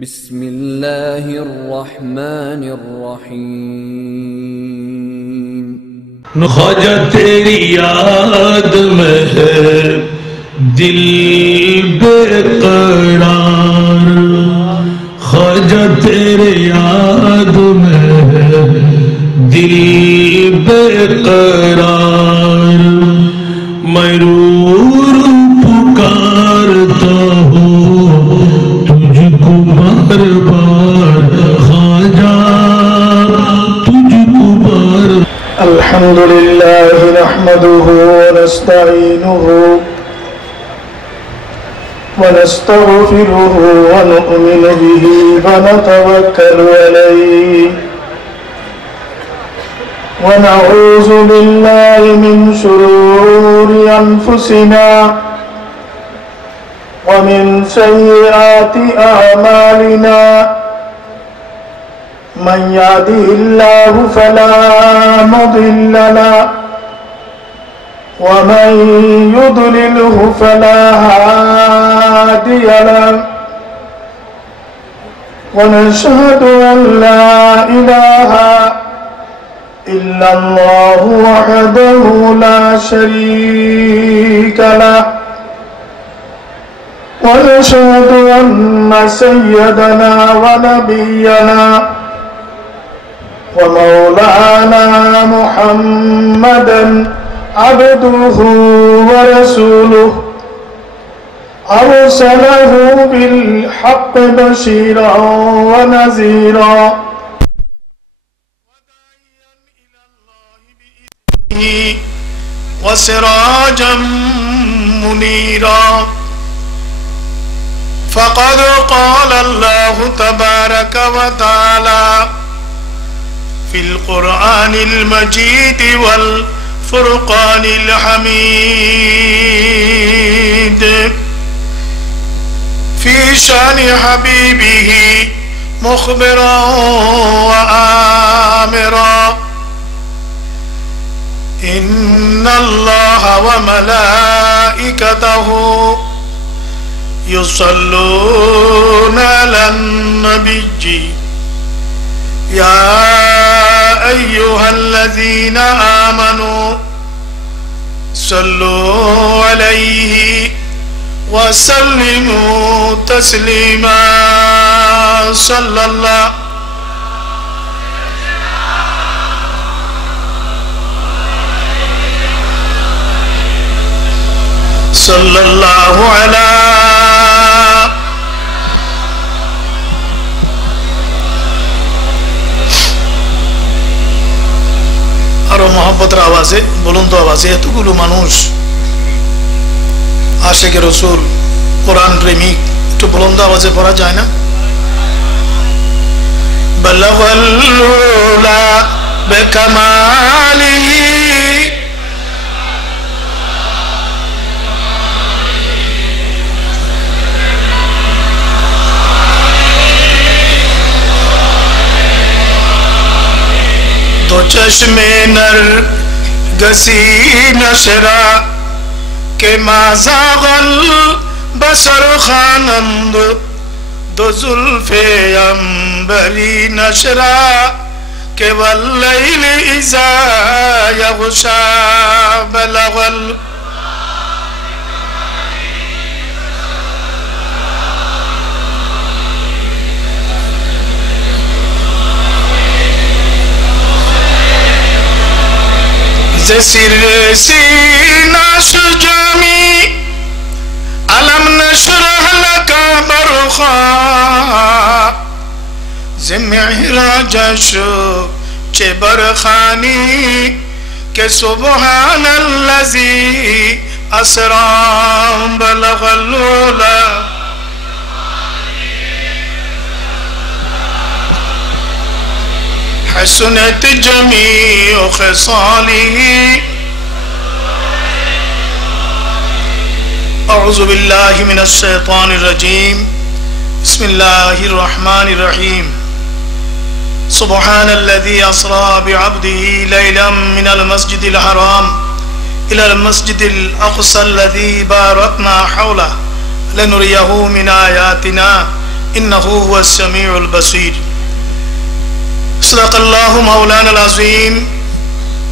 बिस्मिल्लाहिर्रहमानिर्रहीम। ख्वाजा तेरी याद में है दिल बेकरार, ख्वाजा तेरे याद में है दिल बेकरार। मैं रो पुकारता हूँ तुझको बार बार, ख्वाजा तुझको बार। अल्हम्दुलिल्लाह नहमदुहु व नस्तईनुहु व नस्तगफिरुहु व नु'मिनु बिही व नतवक्कलु अलैहि व नऊज़ु बिल्लाहि मिन शुरूरि अनफुसिना व मिन सय्यिआति अअमालिना। मन यहदिहिल्लाहु फला मुदिल्ल लहु व मन युद्लिलहु फला हादिय लहु। व नशहदु अन ला इलाहा इल्लल्लाहु वहदहु ला शरीक लहु व नशहदु अन्न सय्यदना व नबिय्यना वमौलाना मुहम्मदन अब्दुहु व रसूलुहु अरसलहु बिल्हक़्क़ि बशीरन व नज़ीरा व सिराजन मुनीरा। फ़क़द क़ाल अल्लाहु तबारक व तआला फिल क़ुरआनिल मजीद वल फ़ुरक़ानिल हमीद फ़ी शानि हबीबिही मुख़बिरन व आमिरा। इन्नल्लाह व मलाइकतहु युसल्लूना अलन नबिय्यि या अय्युहल्लज़ीना आमनू सल्लू अलैहि व सल्लिमू तस्लीमा। सल्लल्लाहु अलैहि मोहब्बतर आवाजे बुलंद आवाजे एतगुलो मानुष आशिके रसूल कुरान प्रेमिक একটু বুলন্দ आवाजे পড়া যায় না? बलगल उला बिकमालिही दो चश्मे नर गसी नशरा के माज़ागल बसर खानंद दो जुल्फे अंबरी नशरा के वल्लैल इज़ा यग़शा बलगल। ज़सिर सीना शुजामी अलम नशरह लका बरखा ज़िम्मेराजश चे बरखानी के सुब्हानल्लज़ी असरा बलगल उला। हसनत जमीउ ख़िसालिही अऊज़ु बिल्लाहि मिनश शैतानिर रजीम। बिस्मिल्लाहिर रहमानिर रहीम। सुब्हानल्लज़ी अस्रा बिअब्दिही लैलन मिनल मस्जिदिल हराम इलल मस्जिदिल अक़सा अल्लज़ी बारकना हौलहु लिनुरियहु मिन आयातिना इन्नहु हुवस समीउल बसीर। सदक़ल्लाहु मौलाना अज़ीम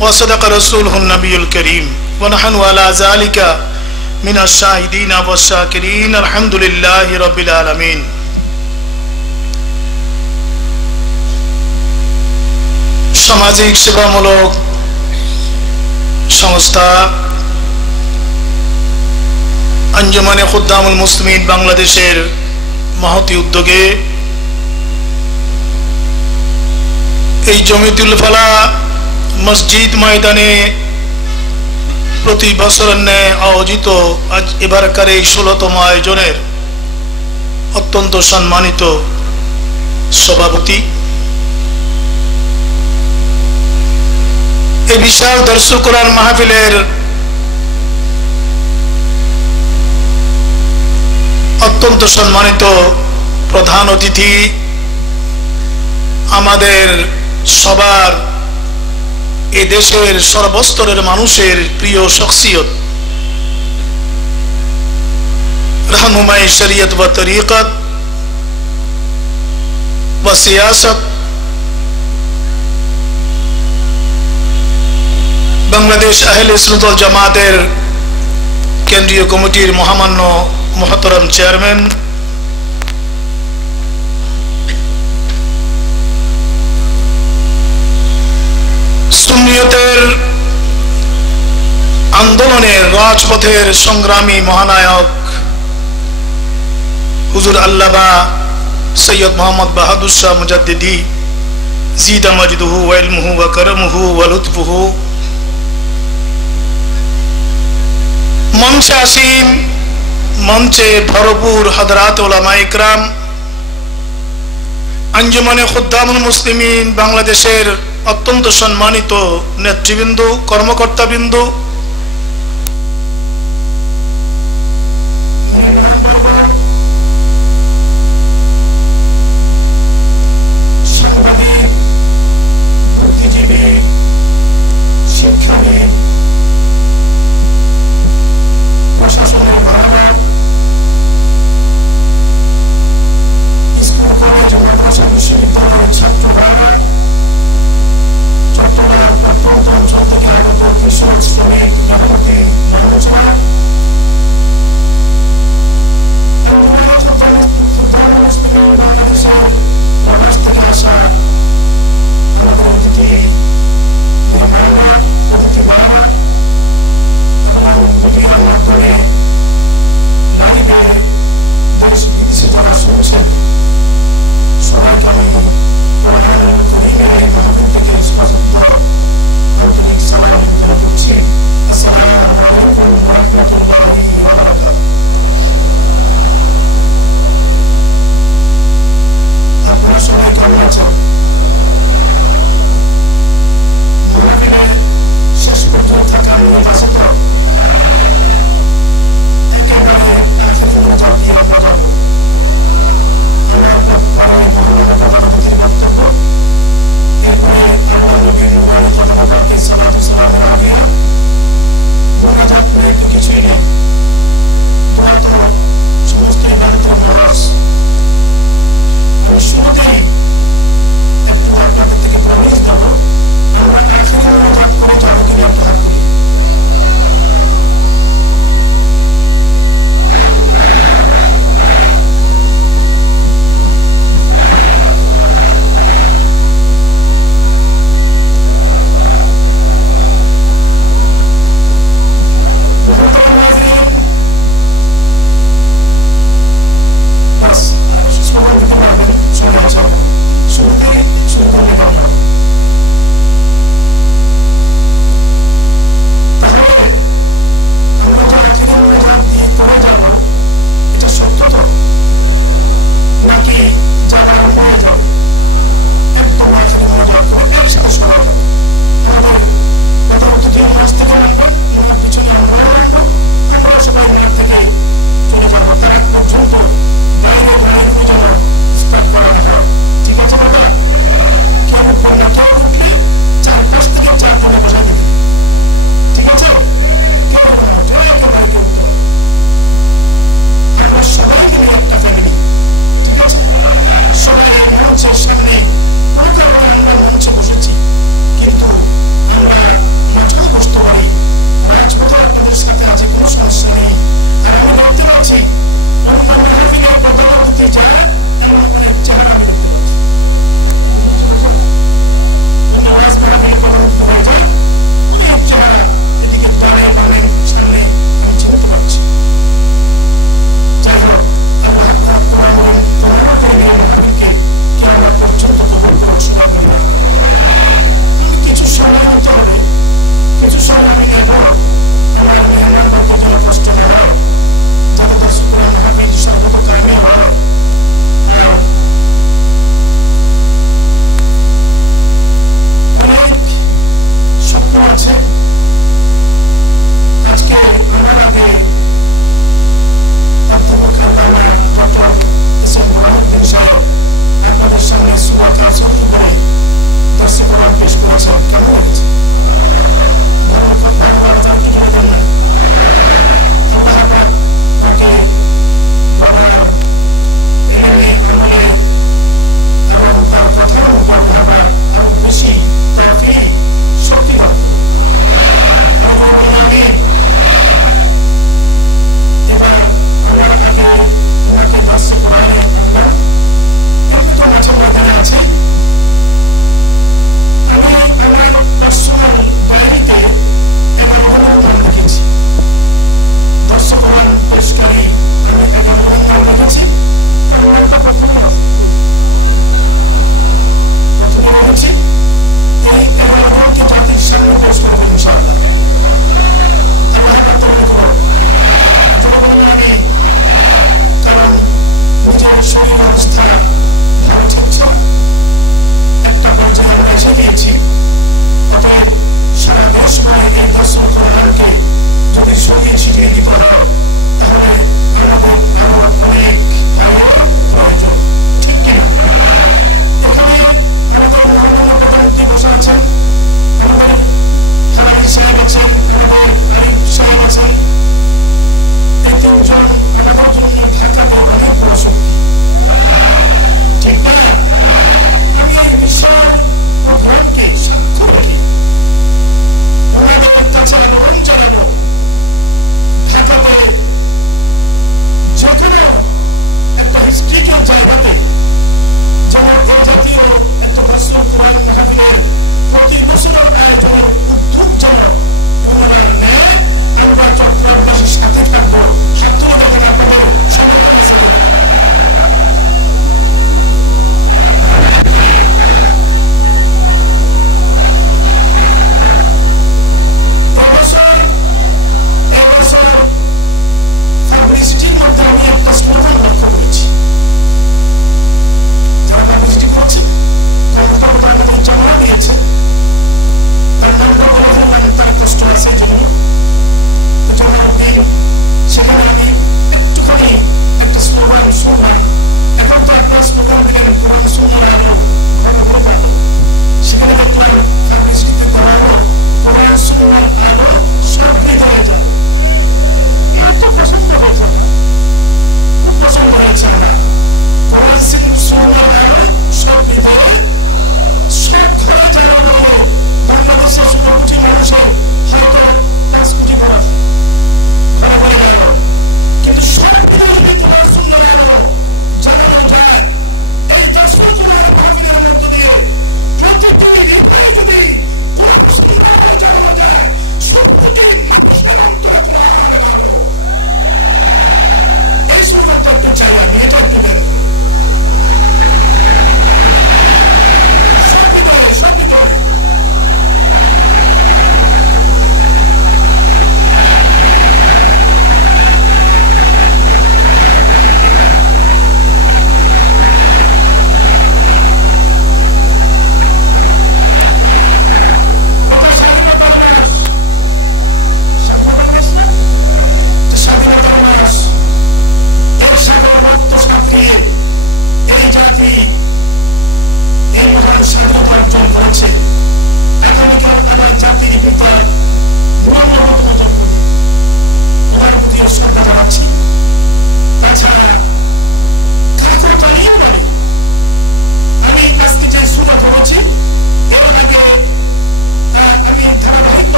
व सदक़ रसूलुहुन नबियुल करीम व नहनु अला ज़ालिका मिनश शाहिदीन वश शाकिरीन अल्हम्दुलिल्लाहि रब्बिल आलमीन। सामाजिक सेवामूलक संस्था अंजुमाने खुद्दामुल मुस्लिमीन बांग्लादेशेर महती उद्योगे जमीतुल फला मस्जिद मैदाने प्रति बछर आयोजित आज एबारकार 16तम आयोजनेर अत्यंत सम्मानित सभापति विशाल दर्शुल कुरान महफिलेर अत्यंत सम्मानित प्रधान अतिथि आमादेर सबार ए देशेर सर्वस्तरेर मानुषेर प्रिय शख्सियत रहनुमाई शरीयत व तरीक़त व सियासत बांग्लादेश अहले सुन्नत वल जमातेर केंद्रीय कमिटिर महामान्य मोहतरम चेयरमैन सुन्नियतेर आंदोलनेर राजपथेर संग्रामी महानायक हुजूर अल्लामा सैयद मोहम्मद बहादुर शाह मुजद्दिदी ज़ीदा मजदुहु व इल्मुहु व करमुहु व लुत्फुहु मंचे आसीन मंचे भरपूर हजरात उलमा इकराम अंजुमाने खुद्दामुल मुस्लिमीन बांग्लादेशेर अत्यंत सम्मानित नेतृबृंद कर्मकर्ताबृंद Shots fired.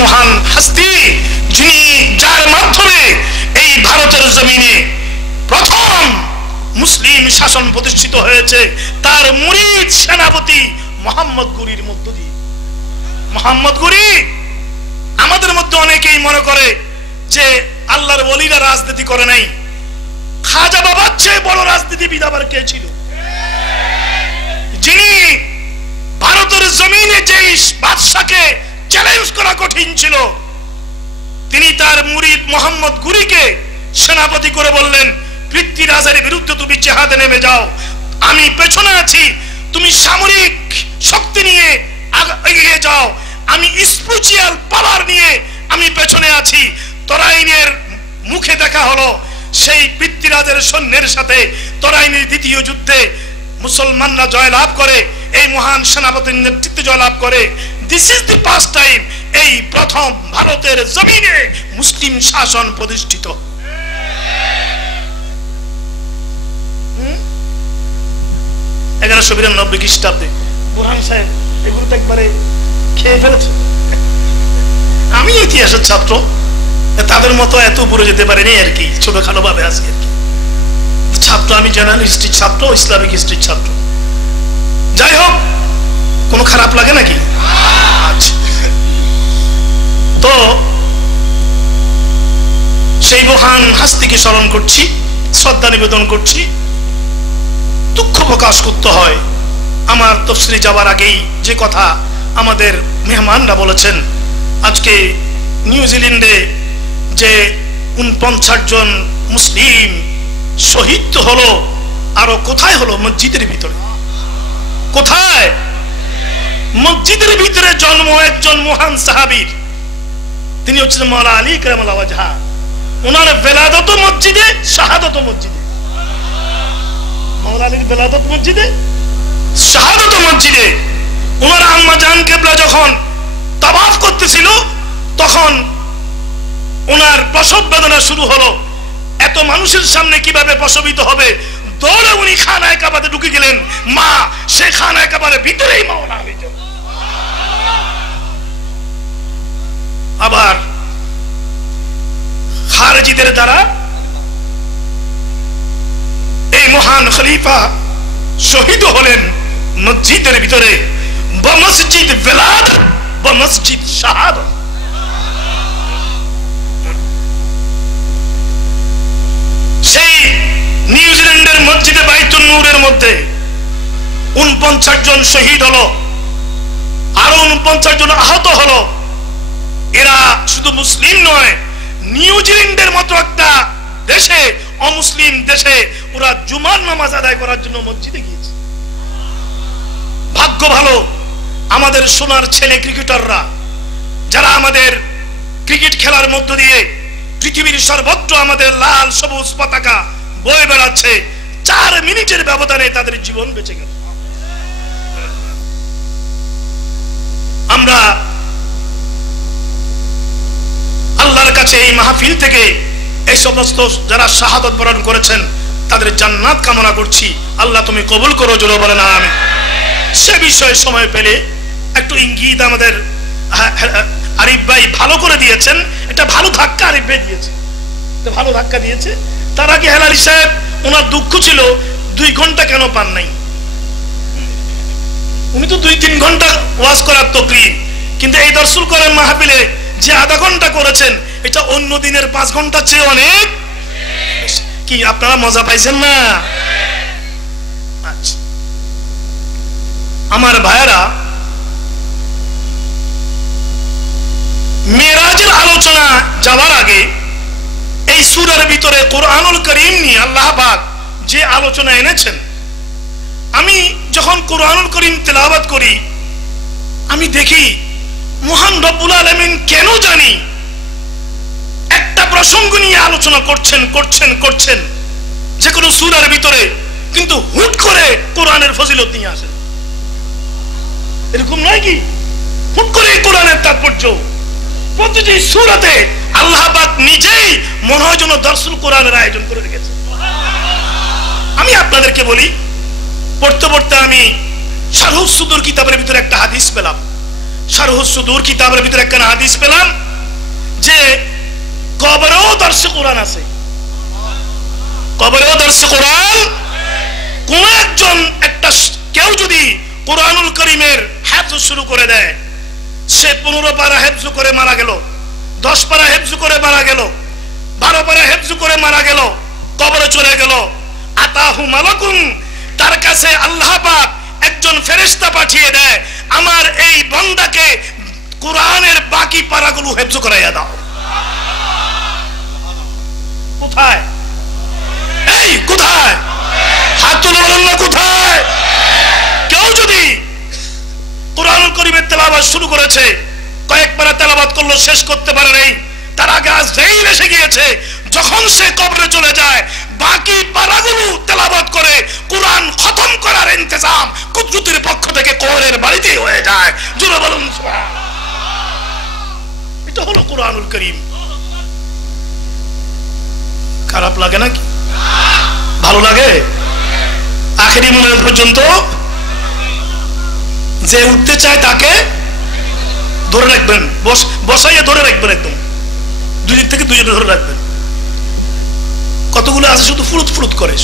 মহান হস্তি, যিনি যার মাধ্যমে এই ভারতের জমিনে প্রথম মুসলিম শাসন প্রতিষ্ঠিত হয়েছে, তার মুরিদ সেনাপতি মোহাম্মদ ঘুরির মধ্য দিয়ে। মোহাম্মদ ঘুরি, আমাদের মধ্যে অনেকেই মনে করে যে আল্লাহর ওলিরা রাজনীতি করে নাই, খাজা বাবার চেয়ে বড় রাজনীতিবিদ আবার কে ছিল? যিনি ভারতের জমিনে যে বাদশাকে চ্যালেঞ্জ করা কঠিন ছিল, তিনি তার মুরিদ মোহাম্মদ ঘুরিকে সেনাপতি করে বললেন, পৃথ্বীরাজের বিরুদ্ধে তুমি জিহাদে নেমে যাও, আমি পেছনে আছি, তুমি সামরিক শক্তি নিয়ে এগিয়ে যাও, আমি স্পিরিচুয়াল পাওয়ার নিয়ে আমি পেছনে আছি। তরাইনের মুখে দেখা হলো সেই পৃথ্বীরাজের সৈন্যের সাথে তরাইনের দ্বিতীয় যুদ্ধে মুসলমানরা জয়লাভ করে, এই মহান সেনাপতির নেতৃত্বে জয়লাভ করে। This is the first time এই প্রথম ভারতের জমিনে মুসলিম শাসন প্রতিষ্ঠিত। 1192 খ্রিস্টাব্দে বুরহান সাহেব এগুলো তো একবারে খেয়ে ফেলেছে। আমি ইতিহাসের ছাত্র, তাদের মতো এত উপরে যেতে পারিনি আর কি, ছোটখাটো ভাবে আছি আর কি। ছাত্র আমি জেনারেল হিস্ট্রির ছাত্র, ইসলামিক হিস্ট্রির ছাত্র। যাই হোক, কোনো খারাপ লাগে নাকি? আচ্ছা, তো সেই মহান হাস্তিকে স্মরণ করছি, শ্রদ্ধা নিবেদন করছি। দুঃখ প্রকাশ করতে হয়, আমার তফসিরে যাওয়ার আগেই যে কথা আমাদের মেহমানরা বলেছেন, আজকে নিউজিল্যান্ডে যে 49 জন মুসলিম শহীদ হলো, আরো কোথায় হলো? মসজিদের ভিতরে। কোথায়? মসজিদের ভিতরে জন্ম একজন মহান সাহাবীর, তিনি হচ্ছেন মাওলানা আলী কারামাল্লাহু ওয়াজহা। ওনার বেলাদত মসজিদে, শাহাদত মসজিদে। মাওলানা আলীর বেলাদত মসজিদে, শাহাদত মসজিদে। ওনার আম্মা জান কেবলা যখন তাওয়াফ করতেছিল, তখন ওনার প্রসব বেদনা শুরু হলো। এত মানুষের সামনে কিভাবে প্রসবিত হবে? দৌড়ে উনি খানায়ে কাবাতে ঢুকে গেলেন। মা সে খানায়ে কাবার ভিতরেই মাওলানা আলী। আবার খারেজিদের দ্বারা এই মহান খলিফা শহীদ হলেন মসজিদের ভিতরে, বমসজিদ বেলাদত বমসজিদ শাহাদত। সেই নিউজিল্যান্ডের মসজিদে বাইতুন নূরের মধ্যে 49 জন শহীদ হলো, আরো 49 জন আহত হলো। এরা শুধু মুসলিম নয়, নিউজিল্যান্ডের মতো একটা দেশে, অমুসলিম দেশে, ওরা জুমার নামাজ আদায় করার জন্য মসজিদে গিয়েছে। ভাগ্য ভালো আমাদের সোনার ছেলে ক্রিকেটাররা, যারা আমাদের ক্রিকেট খেলার মধ্য দিয়ে পৃথিবীর সর্বত্র আমাদের লাল সবুজ পতাকা বয়ে বেড়াচ্ছে। 4 মিনিটের ব্যবধানে তাদের জীবন বেঁচে গেল। আমরা আল্লাহর কাছে এই মাহফিল থেকে এই সমস্ত যারা শাহাদত বরণ করেছেন তাদের জান্নাত কামনা করছি। আল্লাহ তুমি কবুল করো, জোরে বলেন আমিন। সে বিষয়ে সময় পেলে একটু ইঙ্গিত আমাদের আরিফ ভাই ভালো করে দিয়েছেন। এটা ভালো ধাক্কা আরিফ ভাই দিয়েছে, এটা ভালো ধাক্কা দিয়েছে। তার আগে হেলালি সাহেব, ওনার দুঃখ ছিল 2 ঘন্টা কেন পান নাই। উনি তো 2-3 ঘন্টা ওয়াজ করার তকরির, কিন্তু এই দর্শন করেন মাহফিলে যে আধা ঘন্টা করেছেন, এটা অন্য দিনের 5 ঘন্টার চেয়ে অনেক। কি আপনারা মজা পাইছেন না? আচ্ছা, আমার ভাইয়েরা, মেরাজের আলোচনা যাওয়ার আগে এই সূরার ভিতরে কোরআনুল কারীম নিয়ে আল্লাহ পাক যে আলোচনা এনেছেন, আমি যখন কোরআনুল কারীম তেলাওয়াত করি, আমি দেখি মহান রব্বুল আলামিন কেন জানি একটা প্রসঙ্গ নিয়ে আলোচনা করছেন যে কোনো সূরার ভিতরে, কিন্তু হুট করে কোরআনের ফজিলত নিয়ে আসেন। এরকম নয় কি? হুট করে কোরআনের তাৎপর্য প্রতিটি সূরাতে আল্লাহ পাক নিজেই মনে হয় যেন দর্শন কোরআনের আয়োজন করে রেখেছে। আমি আপনাদেরকে বলি, পড়তে পড়তে আমি শারহুস সুদুর কিতাবের ভিতরে একটা হাদিস পেলাম। শারহুস সুদূর কিতাবের ভিতরে একটা হাদিস পেলাম যে কবরেও দর্শে কোরআন আছে, কবরেও দর্শে কোরআন। কোন একজন কেউ যদি কোরআনুল করিমের হেফজ শুরু করে দেয়, সে 15 পারা হেফজ করে মারা গেল, 10 পারা হেফজ করে মারা গেল, 12 পারা হেফজ করে মারা গেল, কবরে চলে গেল। আতাহু মালাকুন, তার কাছে আল্লাহ পাক একজন ফেরেশতা পাঠিয়ে দেয়, আমার এই বান্দাকে কোরআনের বাকি পারাগুলো হেফজ করাইয়া দাও। কোথায়? এই কোথায়? হাত তুলে বলুন না কোথায়? কেউ যদি কোরআনুল কারীমের তেলাওয়াত শুরু করেছে, কয়েক পারা তেলাওয়াত করলো, শেষ করতে পারে নাই, তার আগে আজরাইল এসে গিয়েছে, যখন সে কবরে চলে যায় বাকি পারাগুলো তেলাওয়াত করে কোরআন খতম করার ইন্তজাম কুদরতের পক্ষ থেকে কোরআনের বাড়িতেই হয়ে যায়। জোরে বলুন সুবহানাল্লাহ। এটা হলো কোরআনুল কারীম। খারাপ লাগে নাকি? ভালো লাগে? আখেরি মোনাজাত পর্যন্ত যে উঠতে চায় তাকে ধরে রাখবেন, বসাইয়া ধরে রাখবেন, একদম দুই দিক থেকে দুইজনে ধরে রাখবেন। কতগুলো আছে শুধু ফুরুত ফুরুত করে,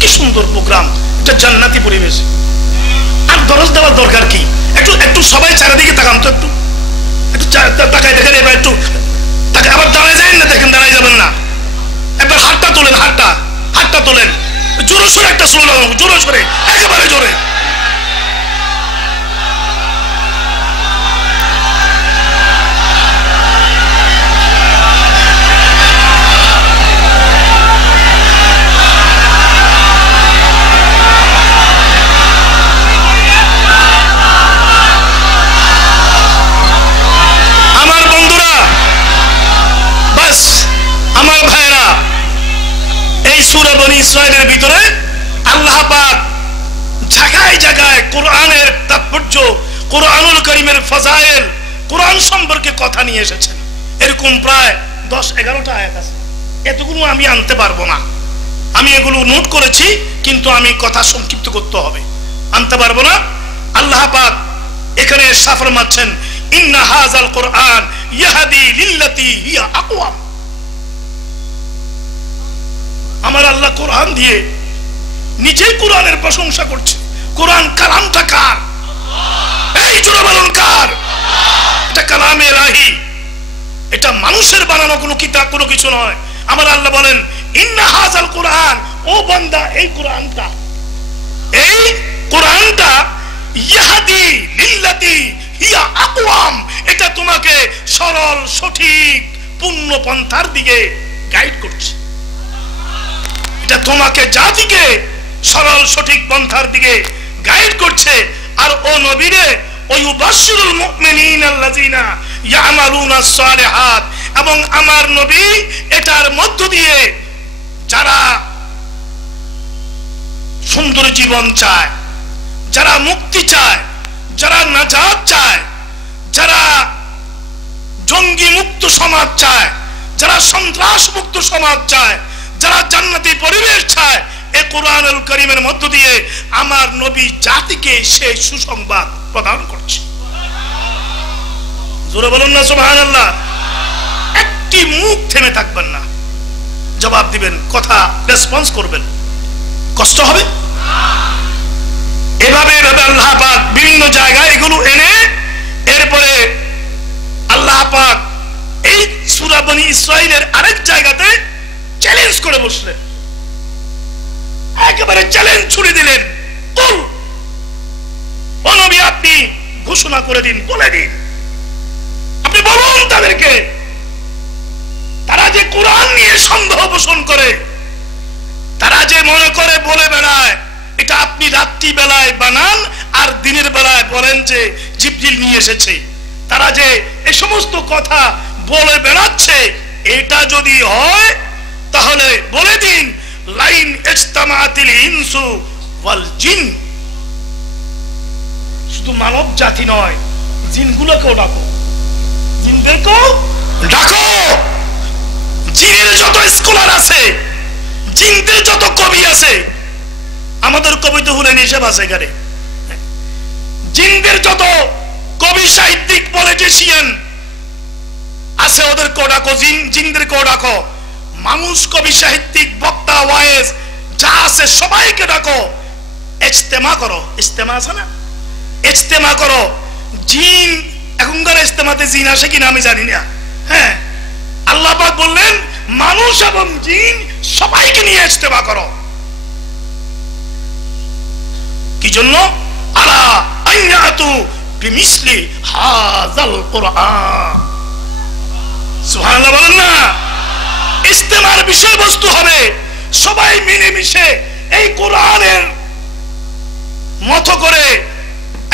কি সুন্দর প্রোগ্রাম, এটা জান্নাতি পরিবেশ। আর দরজ দেওয়ার দরকার কি? একটু একটু সবাই চারিদিকে তাকান তো, একটু একটু তাকায় দেখেন, এবার একটু তাকে আবার দাঁড়ায় যাবেন না, দেখেন দাঁড়ায় যাবেন না, একবার হাতটা তোলেন, হাতটা তোলেন, জোরে সোরে একটা স্লোগান, জোরে সোরে, একেবারে জোরে। সূরা বনী ইসরাঈলের ভিতরে আল্লাহ পাক জায়গায় জায়গায় কোরআনের তাৎপর্য, কোরআনুল কারীমের ফাজাইল, কোরআন সম্পর্কে কথা নিয়ে এসেছেন। এরকম প্রায় 10-11টা আয়াত আছে। এতগুলো আমি আনতে পারবো না, আমি এগুলো নোট করেছি, কিন্তু আমি কথা সংক্ষিপ্ত করতে হবে, আনতে পারবো না। আল্লাহ পাক এখানে ইরশাদ ফরমাচ্ছেন, ইন্না হাযাল কোরআন ইয়াহদি লিল্লাতী হিয়া আকওয়াম। আমার আল্লাহ কোরআন দিয়ে নিজেই কোরআনের প্রশংসা করছে। কোরআন কালামটা কার? এই জোরে বলুন কার? এটা কালামে ইলাহি, এটা মানুষের বানানো কোনো কিতাব, কোনো কিছু নয়। আমার আল্লাহ বলেন, ইন্না হাযাল কোরআন, ও বান্দা এই কোরআনটা ইয়াহদি লিল্লাতী হিয়া আকওয়াম, এটা তোমাকে সরল সঠিক পূর্ণ পন্থার দিকে গাইড করছে। এটা তোমাকে জাতিকে সরল সঠিক পন্থার দিকে গাইড করছে। আর ও নবীরে, ওয়ুবাশশিরুল মুমিনিনা আল্লাযিনা ইয়ামালুনাস সালিহাত, এবং আমার নবী এটার মধ্য দিয়ে যারা সুন্দর জীবন চায়, যারা মুক্তি চায়, যারা নাজাত চায়, যারা জঙ্গি মুক্ত সমাজ চায়, যারা সন্ত্রাস মুক্ত সমাজ চায়, যারা জান্নাতি পরিবেশ চায়, এই কোরআনুল কারীমের মধ্য দিয়ে আমার নবী জাতিকে সেই সুসংবাদ প্রদান করছে। জোরে বলুন না সুবহানাল্লাহ। একটি মুখ থেমে থাকবেন না, জবাব দিবেন, কথা রেসপন্স করবেন। কষ্ট হবে? এভাবে এভাবে আল্লাহ পাক বিভিন্ন জায়গায় এগুলো এনে এরপরে আল্লাহ পাক এই সূরা বনী ইসরাঈলের আরেক জায়গাতে চ্যালেঞ্জ করে বসলেন, একেবারে চ্যালেঞ্জ ছুড়ে দিলেন, কুল ও নবী আপনি ঘোষণা করে দিন, বলে দিন, আপনি বলুন তাদেরকে, তারা যে কোরআন নিয়ে সন্দেহ পোষণ করে, তারা যে মনে করে বলে বেড়ায় এটা আপনি রাত্রি বেলায় বানান আর দিনের বেলায় বলেন যে জিবরিল নিয়ে এসেছে, তারা যে এই সমস্ত কথা বলে বেড়াচ্ছে, এটা যদি হয় তাহলে বলে দিন, লাইন ইজতামাআতিল ইনসু ওয়াল জিন, শুধু মানব জাতি নয়, জিনগুলোকেও ডাকো, জিনদেরকেও ডাকো। জিনের যত স্কলার আছে, জিনদের যত কবি আছে, আমাদের কবি তো হুলে নিষেধ আছে এখানে, জিনদের যত কবি সাহিত্যিক পলিটিশিয়ান আছে ওদেরকে ডাকো, জিনদেরকে ডাকো, মানুষ কবি সাহিত্যিক বক্তা ওয়াইজ যা আছে সবাইকে ডাকো, ইজতেমা করো। ইজতেমা আছে না, ইজতেমা করো। জিন এখনকার ইজতেমাতে জিন আসে কিনা আমি জানি না। হ্যাঁ, আল্লাহ পাক বললেন মানুষ এবং জিন সবাইকে নিয়ে ইজতেমা করো। কি জন্য? আলা আইয়াতু বিমিসলি হাযাল কুরআন। সুবহানাল্লাহ বলেন না। ইজতেমার বিষয়বস্তু হবে সবাই মিলেমিশে এই কোরআনের মতো করে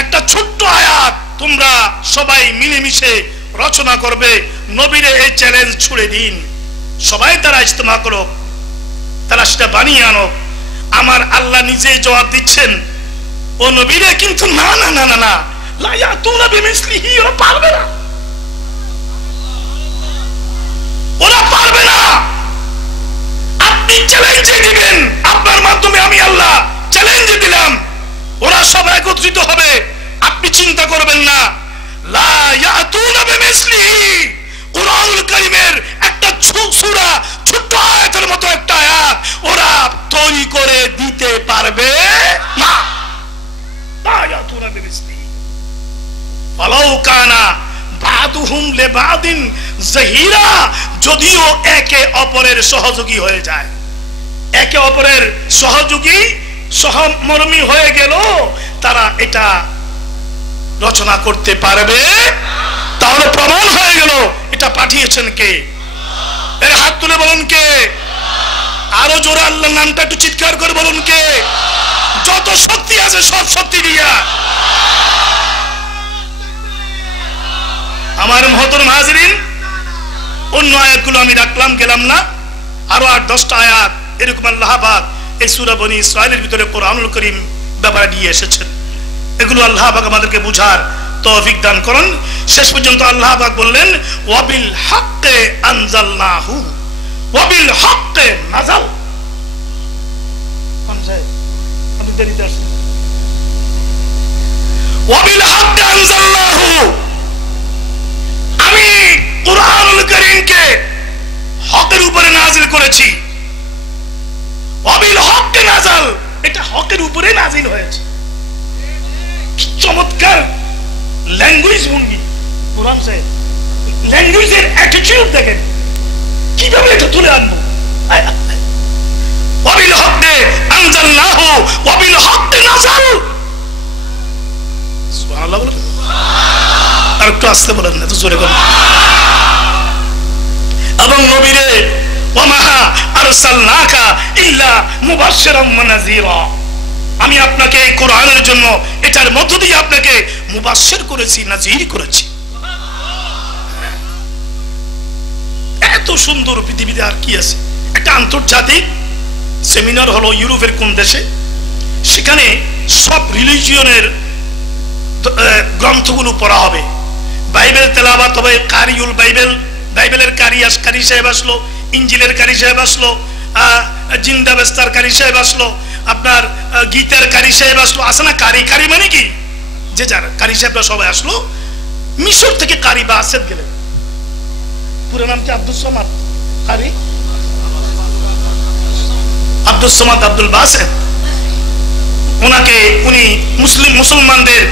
একটা ছোট্ট আয়াত তোমরা সবাই মিলেমিশে রচনা করবে। নবীরে এই চ্যালেঞ্জ ছুড়ে দিন, সবাই তারা ইজতেমা করো, তারা সেটা বানিয়ে আনো। আমার আল্লাহ নিজেই জবাব দিচ্ছেন ও নবীরে, কিন্তু না না না না না, লা ইয়াতুনা বিমিসলিহি, ওরা পারবে না, ওরা পারবে না। আপনি চ্যালেঞ্জ দিবেন, আপনার মাধ্যমে আমি আল্লাহ চ্যালেঞ্জ দিলাম, ওরা সব একত্রিত হবে। আপনি চিন্তা করবেন না, লা ইয়াতুনা বিমিসলিহি, কুরআনুল কারীমের একটা সূরা ছোট্ট আয়াতের মতো একটা আয়াত ওরা তৈরি করে দিতে পারবে না। লা ইয়াতুনা বিমিসলিহি ওয়ালাউ কানা বাদুহুম লিবাদিন যাহিরা, যদিও একে অপরের সহযোগী হয়ে যায়, একে অপরের সহযোগী সহমর্মী হয়ে গেল, তারা এটা রচনা করতে পারবে। তাহলে প্রমাণ হয়ে গেল এটা পাঠিয়েছেন কে? এর হাত তুলে বলুন কে? আরো জোরে আল্লাহর নামটা একটু চিৎকার করে বলুন কে? যত শক্তি আছে সব শক্তি দিয়া। আমার মহতরম হাজিরিন, অন্য আয়াতগুলো আমি রাখলাম গেলাম না, আরো 8-10টা আয়াত এরকম আল্লাহ পাক এই সূরা বনী ইসরাঈলের ভিতরে কোরআনুল কারীম ব্যাপারে দিয়ে এসেছেন। এগুলো আল্লাহ পাক আমাদেরকে বুঝার তৌফিক দান করুন। শেষ পর্যন্ত আল্লাহ পাক বললেন ওয়াবিল হাক্কে আনজালনাহু ওয়াবিল হাক্কে নাযাল। আমি দেরিতে আসছি। ওয়াবিল হাক্কে আনজালনাহু, আমি কুরআনুল কারীমকে হকের উপরে নাযিল করেছি। ওয়াবিল হাক্কে নাযাল, এটা হকের উপরে নাযিল হয়েছে। চমৎকার ল্যাঙ্গুয়েজ ভঙ্গি কোরআন সাহেব, ল্যাঙ্গুয়েজের অ্যাটিটিউড দেখেন কিভাবে এটা তুলে আনবো। ওয়াবিল হাক্কে আনজালনাহু ওয়াবিল হাক্কে নাযাল। সুবহানাল্লাহ বলেন, আর একটু আস্তে বলেন না, তো জোরে বলেন। এবং নবীরে ওয়ামা আরসালনাকা ইল্লা মুবাশশিরাম ওয়া নাযীরা, আমি আপনাকে কোরআনের জন্য এটার মধ্য দিয়ে আপনাকে মুবাশশির করেছি, নাযীর করেছি। এত সুন্দর পৃথিবীতে আর কি আছে? একটা আন্তর্জাতিক সেমিনার হলো ইউরোপের কোন দেশে, সেখানে সব রিলিজিয়নের গ্রন্থগুলো পড়া হবে। বাইবেল তেলাওয়াত হবে, কারিউল বাইবেল, বাইবেলের কারি সাহেব আসলো, ইঞ্জিলের কারি সাহেব আসলো, জিন্দা বেস্তার কারি সাহেব আসলো, আপনার গীতার কারি সাহেব আসলো। আছে না কারি? কারি মানে কি? যে যার কারি সাহেবরা সবাই আসলো। মিশর থেকে কারি বাসেদ গেলেন, পুরো নাম কি? আব্দুল সামাদ কারি, আব্দুল সামাদ আব্দুল বাসেদ। ওনাকে উনি মুসলমানদের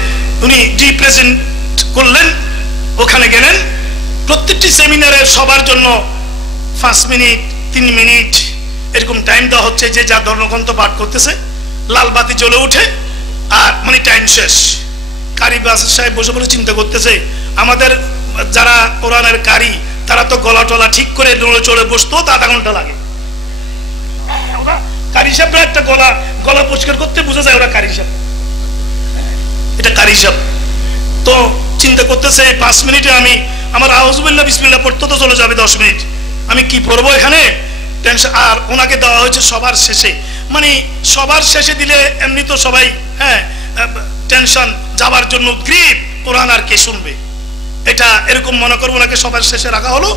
উনি রিপ্রেজেন্ট করলেন, ওখানে গেলেন। প্রত্যেকটি সেমিনারে সবার জন্য 5 মিনিট 3 মিনিট এরকম টাইম দেওয়া হচ্ছে। যে যা ধর্মগ্রন্থ পাঠ করতেছে লাল বাতি জ্বলে উঠে, আর মানে টাইম শেষ। কারি বাসেদ সাহেব বসে বসে চিন্তা করতেছে, আমাদের যারা কোরআনের কারি তারা তো গলা টলা ঠিক করে নড়ে চড়ে বসতো, তা আধা ঘন্টা লাগে। ওরা কারি সাহেবরা একটা গলা পরিষ্কার করতে বোঝা যায় ওরা কারি সাহেব, এটা কারি সাহেব। তো চিন্তা করতেছে 5 মিনিটে আমি আমার আউযুবিল্লাহ বিসমিল্লাহ পড়তে তো চলে যাবে 10 মিনিট, আমি কি পড়বো এখানে? টেনশন। আর ওনাকে দেওয়া হয়েছে সবার শেষে, মানে সবার শেষে দিলে এমনি তো সবাই টেনশন যাবার জন্য উদ্গ্রীব, কোরআন আর কে শুনবে, এটা এরকম মনে করবো। ওনাকে সবার শেষে রাখা হলো।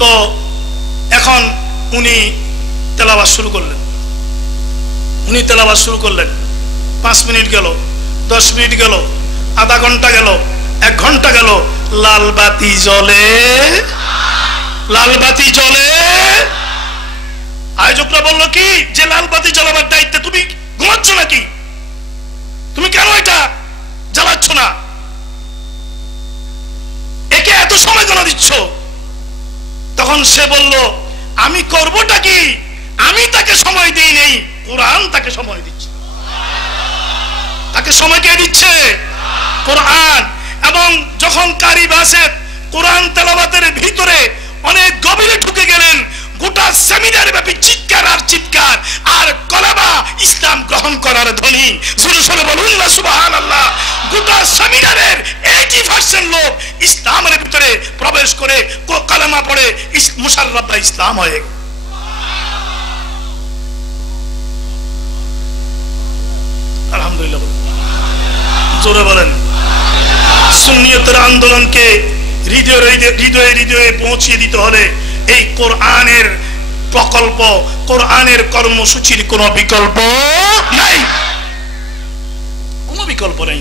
তো এখন উনি তেলাওয়াত শুরু করলেন। 5 মিনিট গেল, 10 মিনিট গেল, আধা ঘন্টা গেল, 1 ঘন্টা গেল, লাল বাতি জ্বলে, লাল বাতি জ্বলে। আয়োজকরা বললো কি যে লাল বাতি জ্বালাবার দায়িত্বে তুমি ঘুমাচ্ছ নাকি, তুমি কেন এটা জ্বালাচ্ছ না, একে এত সময় কেন দিচ্ছ? তখন সে বলল আমি করবটা কি, আমি তাকে সময় দিই নেই, কোরআন তাকে সময় দিচ্ছে। তাকে সময় কে দিচ্ছে? কোরআন। এবং যখন কারি বাসেদ কোরআন তেলাওয়াতের ভিতরে অনেক গভীরে ঢুকে গেলেন, গোটা সেমিনার ব্যাপী চিৎকার আর চিৎকার, আর কলেমা ইসলাম গ্রহণ করার ধ্বনি। জোরে সোরে বলুন না সুবহানাল্লাহ। গোটা সেমিনারের 80% লোক ইসলামের ভিতরে প্রবেশ করে কলেমা পড়ে মুশাররফ ভাই ইসলাম হয়ে গেল। আলহামদুলিল্লাহ, জোরে বলেন। সুন্নিয়তের আন্দোলনকে হৃদয়ে হৃদয়ে পৌঁছিয়ে দিতে হলে এই কোরআনের প্রকল্প, কোরআনের কর্মসূচির কোনো বিকল্প নাই, কোনো বিকল্প নেই।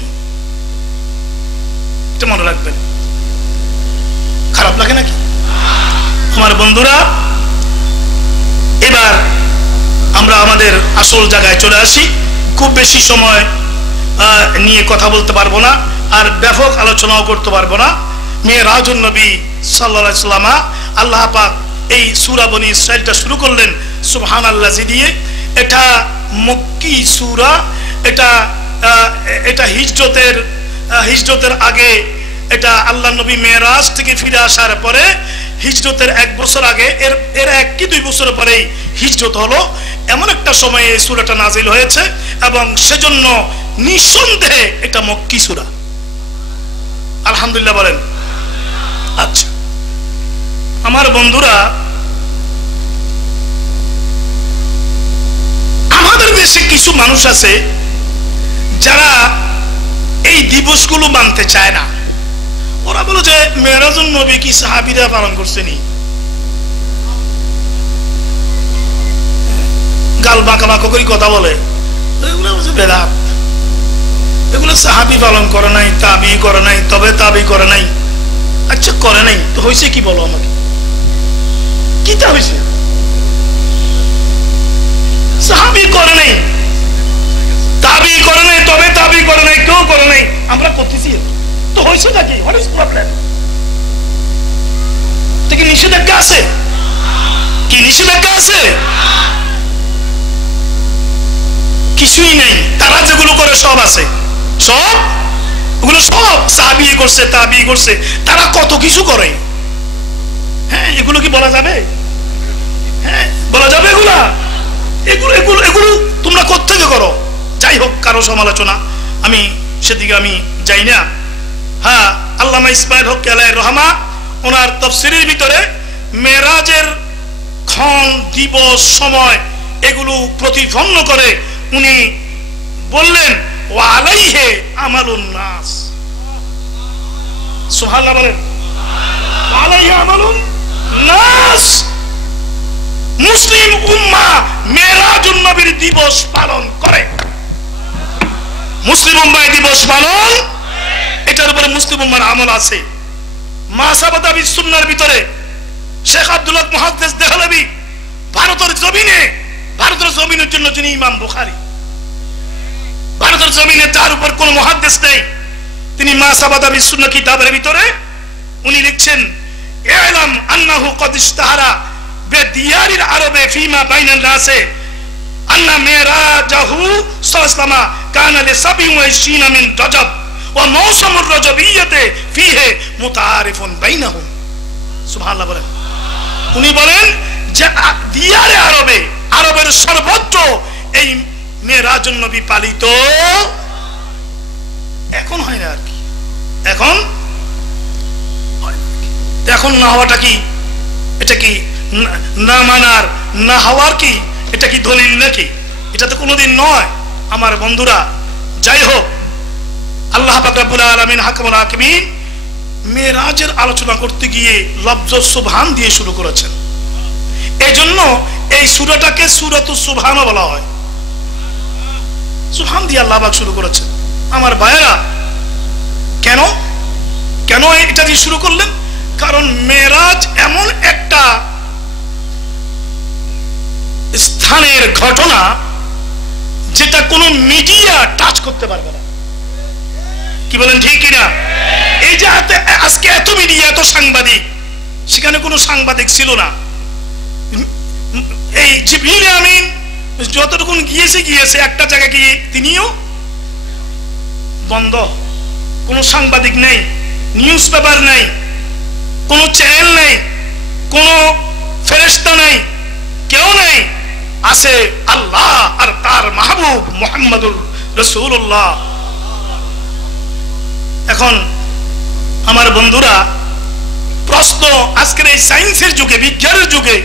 এটা মনে রাখবেন। খারাপ লাগে নাকি আমার বন্ধুরা? এবার আমরা আমাদের আসল জায়গায় চলে আসি। খুব বেশি সময় নিয়ে কথা বলতে পারবো না, আর ব্যাপক আলোচনাও করতে পারবো না। মেরাজুন নবী সাল্লাল্লাহু আলাইহি ওয়াসাল্লাম, আল্লাহ পাক এই সূরা বনী ইসরাঈলটা শুরু করলেন সুবহানাল্লাহি দিয়ে। এটা মক্কি সূরা, এটা হিজরতের আগে, এটা আল্লাহ নবী মেরাজ থেকে ফিরে আসার পরে হিজরতের 1 বছর আগে, এর 1 কি 2 বছর পরেই হিজরত হলো। এমন একটা সময়ে এই সূরাটা নাজিল হয়েছে এবং সেজন্য নিঃসন্দেহে এটা মক্কি সূরা। আলহামদুলিল্লাহ বলেন। আচ্ছা আমার বন্ধুরা, আমাদের দেশে কিছু মানুষ আছে যারা এই দিবসগুলো মানতে চায় না। ওরা বলে যে মেরাজুন নবী কি সাহাবীরা পালন করছেনি, গাল বাঁকা বাঁকা করে কথা বলে, এগুলো হচ্ছে বেদাত, এগুলো সাহাবী পালন করে নাই, তাবি করে নাই, তবে তাবি করে নাই। আচ্ছা করে নাই তো হয়েছে কি বলো আমাকে, কি তা হয়েছে? সাহাবী করে নাই, তাবি করে নাই, তবে তাবি করে নাই, কেউ করে নাই, আমরা করতেছি তো হয়েছে নাকি? What is problem? তো কি নিষেধাজ্ঞা আছে? কি নিষেধাজ্ঞা আছে? কিছুই নেই। তারা যেগুলো করে সব আছে, সব ওগুলো সব সাহাবী করছে, তাবি করছে, তারা কত কিছু করে। হ্যাঁ, এগুলো কি বলা যাবে? হ্যাঁ বলা যাবে এগুলা? এগুলো তোমরা কোত্থেকে করো? যাই হোক, কারো সমালোচনা আমি সেদিকে আমি যাই না। হ্যাঁ, আল্লামা ইসমাইল হক আলাইহির রহমা ওনার তাফসীরের ভিতরে মেরাজের ক্ষণ, দিবস, সময় এগুলো প্রতিপন্ন করে উনি বললেন ওয়া আলাইহি আমালুন নাস। সুবহানাল্লাহ বলেন। ওয়া আলাইহি আমালুন নাস। মুসলিম উম্মাহ মেরাজুন নবীর দিবস পালন করে। মুসলিম উম্মাহ দিবস পালন, এটার উপরে মুসলিম উম্মাহর আমল আছে। মাসাবাত আবি সুন্নাহর ভিতরে শেখ আব্দুল্লাহ মুহাদ্দিস দেহলভী ভারতের জমিনের জন্য যিনি ইমাম বুখারী, ভারতের জমিনে যার উপর কোন মুহাদ্দিস নেই, তিনি মাসাবাত আবি সুন্নাহ কিতাবের ভিতরে উনি লিখছেন ইলাম আন্নাহু ক্বাদ ইশতাহারা বিদিয়ারিল আরবে ফিমা বাইনান নাসে আন্না মিরাজাহু সাল্লাল্লাহু কানা লি27 মিন রজব ওয়া মৌসুমুর রজবিয়্যাতে ফিহি মুতাআরিফুন বাইনাহুম। সুবহানাল্লাহ বলেন। উনি বলেন যে দিয়ারে আরবে, আরবের সর্বত্র এই মেরাজুন নবী পালিত এখন হয় না আর কি। এখন না হওয়াটা কি, এটা কি না মানার, না হওয়ার কি এটা কি দলিল নাকি? এটা তো কোনোদিন নয় আমার বন্ধুরা। যাই হোক, আল্লাহ পাক রব্বুল আলামিন হাকিমুল হাকিমিন মেরাজের আলোচনা করতে গিয়ে লফজ সুবহান দিয়ে শুরু করেছেন। এজন্য এই সূরাটাকে সূরাতুস সুবহান বলা হয়। সুবহান দিয়ে আল্লাহ পাক শুরু করেছেন। আমার ভাইয়েরা, কেন কেন এটা দিয়ে শুরু করলেন? কারণ মেরাজ এমন একটা স্থানের ঘটনা যেটা কোনো মিডিয়া টাচ করতে পারবে না। কি বলেন, ঠিক কিনা? এই যে আজকে এত মিডিয়া, এত সাংবাদিক, সেখানে কোনো সাংবাদিক ছিল না। এই জিবরিল আমিন যতটুকু গিয়েছে একটা জায়গা গিয়ে তিনিও বন্ধ, কোনো সাংবাদিক নেই, নিউজ পেপার নেই, কোনো চ্যানেল নেই, কোনো ফেরেশতা নেই, কেউ নেই, আছে আল্লাহ আর তার মাহবুব মুহাম্মদুর রাসূলুল্লাহ। এখন আমার বন্ধুরা, প্রশ্ন আজকের এই সায়েন্সের যুগে, বিজ্ঞানের যুগে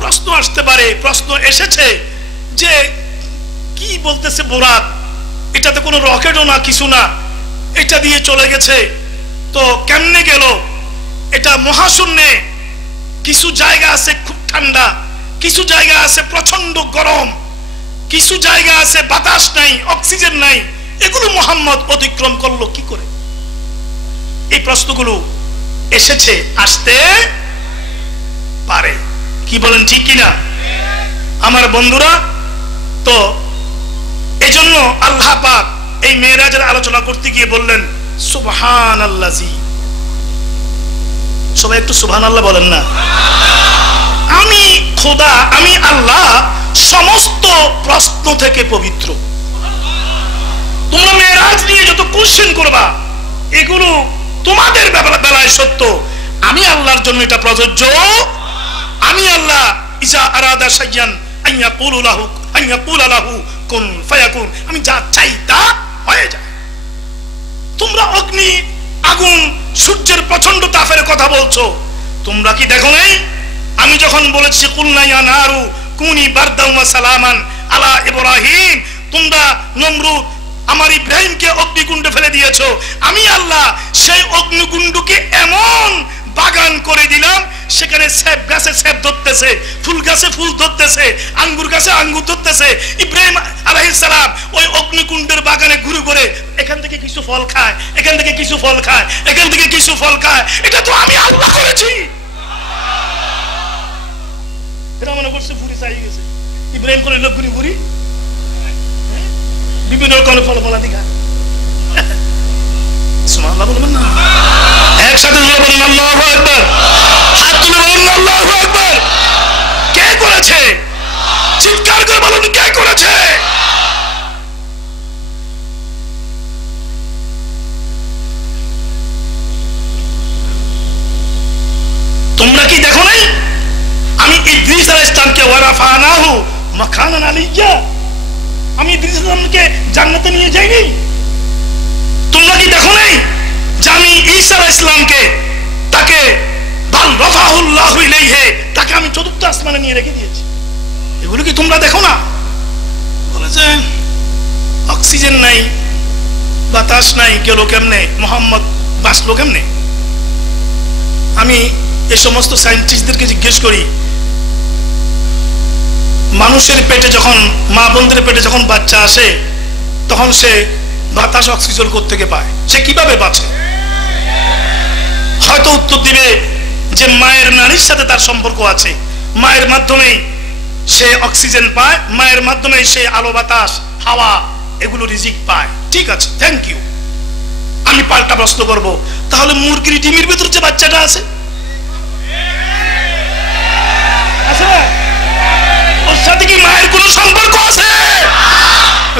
প্রশ্ন আসতে পারে, প্রশ্ন এসেছে যে কি বলতেছে বোরাক, এটাতে কোনো রকেটও না, কিছু না, এটা দিয়ে চলে গেছে, তো কেমনে গেল? এটা মহাশূন্যে কিছু জায়গা আছে খুব ঠান্ডা, কিছু জায়গা আছে প্রচন্ড গরম, কিছু জায়গা আছে বাতাস নাই, অক্সিজেন নাই, এগুলো মুহাম্মদ অতিক্রম করলো কি করে? এই প্রশ্নগুলো এসেছে, আসতে পারে। কি বলেন, ঠিক কিনা আমার বন্ধুরা? তো এজন্য আল্লাহ পাক এই মেরাজের আলোচনা করতে গিয়ে বললেন সুবহানাল্লাযী। সবাই একটু সুবহানাল্লাহ বলেন না। আমি খোদা, আমি আল্লাহ সমস্ত প্রশ্ন থেকে পবিত্র। তোমরা মেরাজ নিয়ে যত কোশ্চেন করবা, এগুলো তোমাদের বেলায় সত্য, আমি আল্লাহর জন্য এটা প্রযোজ্য। আমি আল্লাহ ইজা আরাদা শাইয়ান আন ইয়াকুলু লাহু কুন ফায়াকুন, আমি যা চাই তা হয়ে যায়। তোমরা অগ্নি, আগুন, সূর্যের প্রচন্ড তাপের কথা বলছো, তোমরা কি দেখো নাই আমি যখন বলেছি কুলনা ইয়া নারু কুনি বারদাম ওয়া সালামান আলা ইব্রাহিম, তোমরা নমরুদ আমার ইব্রাহিমকে অগ্নিকুণ্ডে ফেলে দিয়েছো, আমি আল্লাহ সেই অগ্নিকুণ্ডকে এমন বাগান করে দিলাম, সেখানে সেব গাছে সেব ধরতেছে, ফুল গাছে ফুল ধরতেছে, আঙ্গুর গাছে আঙ্গুর ধরতেছে। ইব্রাহিম আলাইহিস সালাম ওই অগ্নিকুণ্ডের বাগানে ঘুরে ঘুরে এখান থেকে কিছু ফল খায়, এখান থেকে কিছু ফল খায়, এখান থেকে কিছু ফল খায়। এটা তো আমি আল্লাহ করেছি। এটা মনে করছে ঘুরি চাই গেছে, ইব্রাহিম করে ঘুরি ঘুরি বিভিন্ন রকমের ফল ফলাদি খায়। সুবহানাল্লাহ বলবেন না? একসাথে বলুন আল্লাহু আকবার, হাত তুলে বলুন আল্লাহু আকবার। কে করেছে? চিৎকার করে বলুন কে করেছে? তোমরা কি দেখো নাই আমি ইদ্রিস আলাইহিস সালামকে ওয়ারাফানাহু মাকানান আলিয়্যা, আমি ইদ্রিস আলাইহিস সালামকে জান্নাতে নিয়ে যাইনি? তোমরা কি দেখো নাই যে আমি ঈসা আলাইহিস সালামকে তাকে বাল রাফাহুল্লাহু ইলাইহি, তাকে আমি চতুর্থ আসমানে নিয়ে রেখে দিয়েছি? এগুলো কি তোমরা দেখো না? বলে যে অক্সিজেন নাই, বাতাস নাই, গেল কেমনে? মুহাম্মদ বাঁচলো কেমনে? আমি এই সমস্ত সায়েন্টিস্টদেরকে জিজ্ঞেস করি, মানুষের পেটে যখন, মা বোনদের পেটে যখন বাচ্চা আসে, তখন সে বাতাস অক্সিজেন কোত্থেকে পায়? সে কিভাবে বাঁচে? হয়তো উত্তর দিবে যে মায়ের নারীর সাথে তার সম্পর্ক আছে, মায়ের মাধ্যমেই সে অক্সিজেন পায়, মায়ের মাধ্যমেই সে আলো বাতাস হাওয়া এগুলো রিজিক পায়। ঠিক আছে, থ্যাংক ইউ। আমি পাল্টা প্রশ্ন করব, তাহলে মুরগির ডিমের ভিতর যে বাচ্চাটা আছে, ওর সাথে কি মায়ের কোনো সম্পর্ক আছে?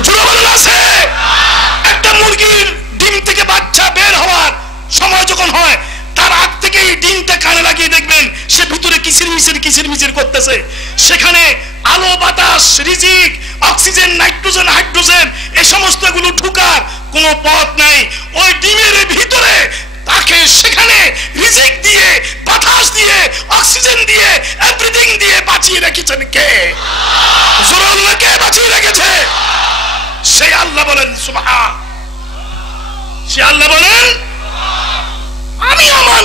জোরে বলুন আছে। একটা মুরগির ডিম থেকে বাচ্চা বের হওয়ার সময় যখন হয়, তার আগ থেকে এই ডিমটা কানে লাগিয়ে দেখবেন সে ভিতরে কিচির মিচির করতেছে। সেখানে আলো বাতাস, রিজিক, অক্সিজেন, নাইট্রোজেন, হাইড্রোজেন এই সমস্ত গুলো ঢোকার কোনো পথ নাই। ওই ডিমের ভিতরে তাকে সেখানে রিজিক দিয়ে, বাতাস দিয়ে, অক্সিজেন দিয়ে, এভরিথিং দিয়ে বাঁচিয়ে রেখেছেন কে? জোরে আল্লাহ কে বাঁচিয়ে রেখেছে? সেই আল্লাহ বলেন সুবহান। সে আল্লাহ বলেন আমি আমার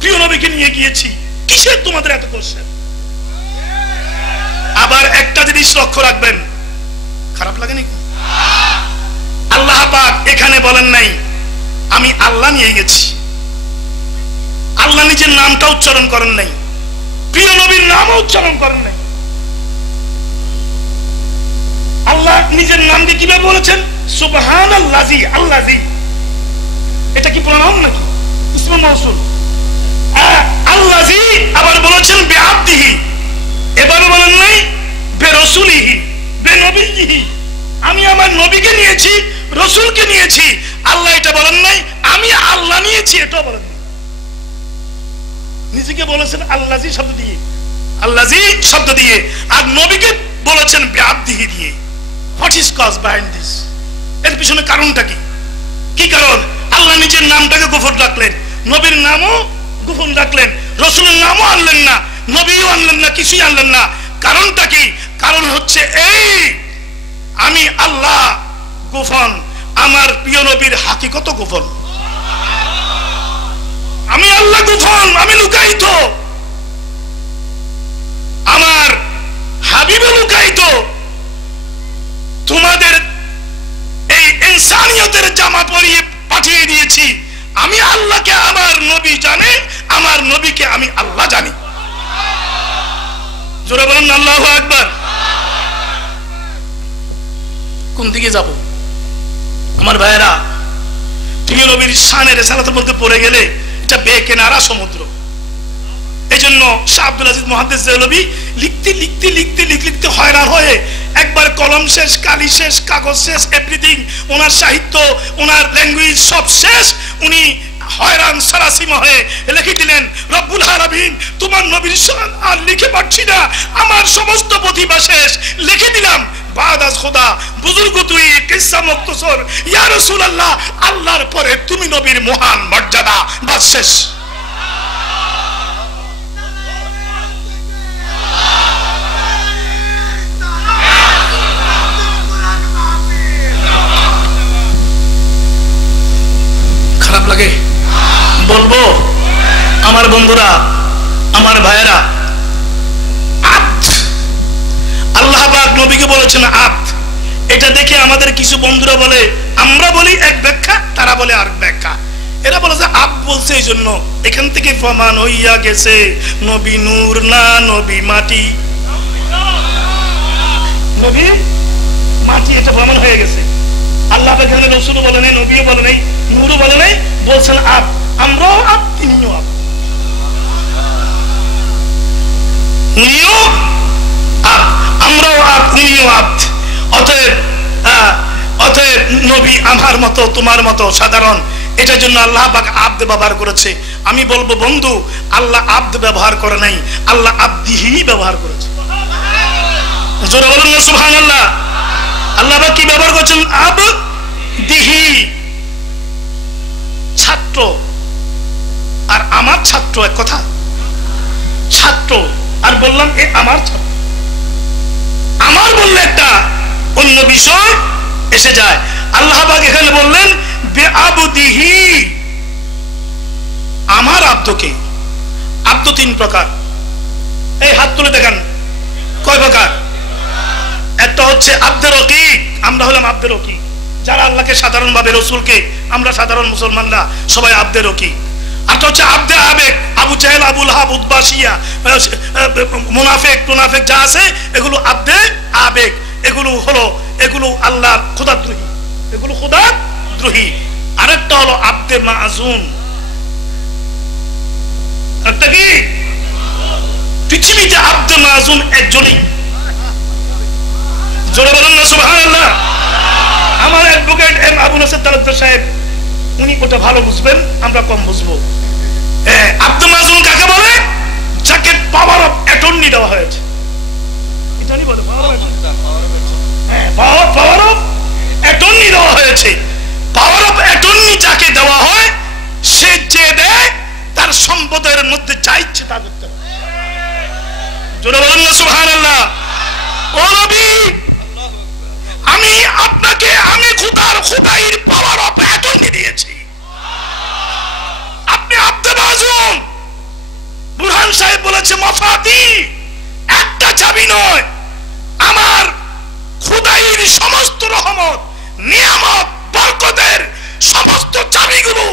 প্রিয় নবীকে নিয়ে গিয়েছি, কিসের তোমাদের এত কোশ্চেন? আবার একটা জিনিস লক্ষ্য রাখবেন, খারাপ লাগে নাকি? আল্লাহ পাক এখানে বলেন নাই আমি আল্লাহ নিয়ে গেছি। আল্লাহ নিজের নামটা উচ্চারণ করেন নাই, প্রিয় নবীর নামও উচ্চারণ করেন নাই। আল্লাহ নিজের নামকে কিভাবে বলেছেন? সুবহানাল্লাযী, আল্লাযী। এটা কি প্রণাম নাকি ইসমে মাউসুল? আল্লাযী আবার বলেছেন বিআবদিহি, এবারে বলেন নাই বিরাসূলিহি, বিনবিয়িহি। আমি আমার নবীকে নিয়েছি, রাসূলকে নিয়েছি। আল্লাহ এটা বলেন নাই আমি আল্লাহ নিয়েছি, এটাও বলেন নাই। নিজেকে বলেছেন আল্লাযী শব্দ দিয়ে, আল্লাযী শব্দ দিয়ে, আর নবীকে বলেছেন বিআবদিহি দিয়ে। What is cause behind this? এর পিছনে কারণটা কি? কি কারণ? আল্লাহ নিজের নামটাকে গোপন রাখলেন, নবীর নামও গোপন রাখলেন, রাসূলের নামও আনলেন না, নবীও আনলেন না, কিছুই আনলেন না। কারণটা কি? কারণ হচ্ছে এই, আমি আল্লাহ গোপন, আমার প্রিয় নবীর হাকিকত গোপন। আমি আল্লাহ গোপন, আমি লুকায়িত, আমার হাবিব লুকায়িত। তোমাদের এই ইনসানিয়তের জামা পরিয়ে পাঠিয়ে দিয়েছি। আমি আল্লাহকে আমার নবী জানে, আমার নবীকে আমি আল্লাহ জানি। জোরে বলেন আল্লাহু আকবার। কোন দিকে যাব আমার ভাইয়েরা? প্রিয় নবীর শানের রিসালাতের মধ্যে পড়ে গেলে এটা বেকেনারা সমুদ্র। এজন্য শাহ আব্দুল আজিজ মুহাদ্দিস দেহলভী লিখতে লিখতে লিখতে লিখতে হয়রান হয়ে একবার কলম শেষ, কালি শেষ, কাগজ শেষ, এভরিথিং, ওনার সাহিত্য, ওনার ল্যাঙ্গুয়েজ সব শেষ। উনি হয়রান সারাসিমা হয়ে লিখে দিলেন, রব্বুল আলামিন তোমার নবীর শান আর লিখে পাচ্ছি না, আমার সমস্ত প্রতিভা শেষ, লিখে দিলাম বাদ আজ খোদা বুজুর্গ তুই কিসসা মুখতসর ইয়া রাসূলুল্লাহ, আল্লাহর পরে তুমি নবীর মহান মর্যাদা, বাস শেষ। খারাপ লাগে বলবো আমার বন্ধুরা, আমার ভাইয়েরা, আব্দ, আল্লাহ পাক নবীকে বলেছেন আব্দ। এটা দেখে আমাদের কিছু বন্ধুরা বলে, আমরা বলি এক ব্যাখ্যা, তারা বলে আর ব্যাখ্যা। এরা বলে যে আব্দ বলছে এই জন্য এখান থেকে প্রমাণ হইয়া গেছে নবী নূর না, নবী মাটি। নবী মাটি, এটা প্রমাণ হয়ে গেছে। আল্লাহ পাক এখানে রাসূল বলে নাই, নবীও বলে নাই, নূরও বলে নাই, বলছেন আব্দ। আমরাও আব্দ, তিনিও আব্দ, উনিও আব্দ, আমরাও আব্দ, উনিও আব্দ। অতএব নবী আমার মতো তোমার মতো সাধারণ, এটার জন্য আল্লাহ পাক আব্দ ব্যবহার করেছে। আমি বলবো বন্ধু, আল্লাহ আব্দ ব্যবহার করে নাই, আল্লাহ আব্দিহি ব্যবহার করেছে। জোরে বলুন না সুবহানাল্লাহ। আল্লাহ পাক কি ব্যবহার করেছেন? আব্দিহি। ছাত্র আর আমার ছাত্র এক কথা, ছাত্র আর বললাম এ আমার ছাত্র। আমার বললে একটা অন্য বিষয় এসে যায়। আল্লাহ পাক এখানে বললেন বিআবদিহি, আমার আব্দকে। আব্দ তিন প্রকার, এই হাত তুলে দেখেন কয় প্রকার। একটা হচ্ছে আব্দে রকিক, আমরা হলাম আব্দে রকিক, যারা আল্লাহকে সাধারণভাবে, রসুলকে, আমরা সাধারণ মুসলমানরা সবাই আব্দে রকিক। আরটা হচ্ছে আব্দে আবেগ, আবু জাহেল, আবু লাহাব, উতবা, শিয়া, মুনাফিক টুনাফিক যা আছে এগুলো আব্দে আবেগ। এগুলো আল্লাহর খোদাদ্রোহী, এগুলো খোদাদ্রোহী। আরেকটা হলো আব্দে মাযুন। একটা কি? পৃথিবীতে আব্দে মাযুন একজনই। জোরে বলুন না সুবহানাল্লাহ। আমার অ্যাডভোকেট এম আবু নাসের তালুকদার সাহেব, উনি ওটা ভালো বুঝবেন, আমরা কম বুঝবো। আব্দে মাযুন কাকে বলে? যাকে পাওয়ার অফ অ্যাটর্নি দেওয়া হয়েছে। এটা নি বলে পাওয়ার অফ অ্যাটর্নি দেওয়া হয়েছে। পাওয়ার অফ অ্যাটর্নি যাকে দেওয়া হয়, সে যে দেয় তার সম্পদের মধ্যে যা ইচ্ছে তা করতে পারে। জোরে বলুন না সুবহানাল্লাহ। ও নবী, আমি আপনাকে, আমি খোদাইর পাওয়ার অফ অ্যাটর্নি দিয়েছি। আপনি আব্দে মাযুন। বুরহান সাহেব বলেছে মাফাতি, একটা চাবি নয়, আমার খোদাইর সমস্ত রহমত, নিয়ামত, বরকতের সমস্ত চাবিগুলো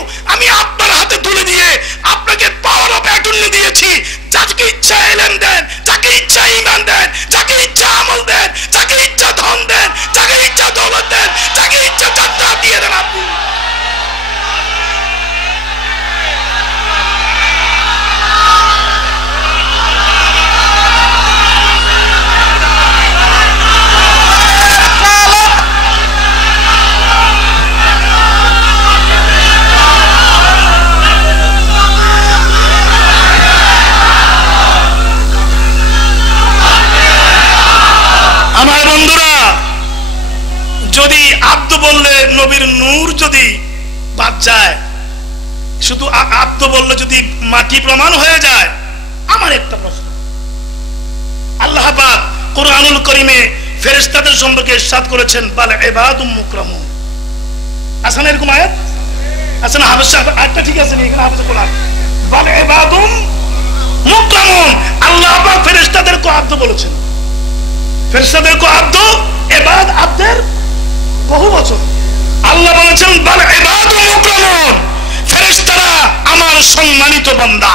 নূর যদি বাদ যায়, শুধু আব্দ বললে যদি মাটি প্রমাণ হয়ে যায়, আমার একটা প্রশ্ন, আল্লাহ পাক কুরআনুল কারীমে ফেরেশতাদের সম্পর্কে ইরশাদ করেছেন বাল ইবাদুম মুকরামুন। আছে না এরকম আয়াত? আছে না? হাফেজ সাহেব আয়াতটা ঠিক আছে নি? এখানে হাফেজ কোরআন বাল ইবাদুম মুকরামুন। আল্লাহ পাক ফেরেশতাদেরকে আব্দ বলেছেন। ফেরেশতাদেরকে আব্দ, ইবাদ আব্দের বহুবচন। আল্লাহ বলেছেন বাল ইবাদুম মুকরামুন, ফেরেশতারা আমার সম্মানিত বান্দা।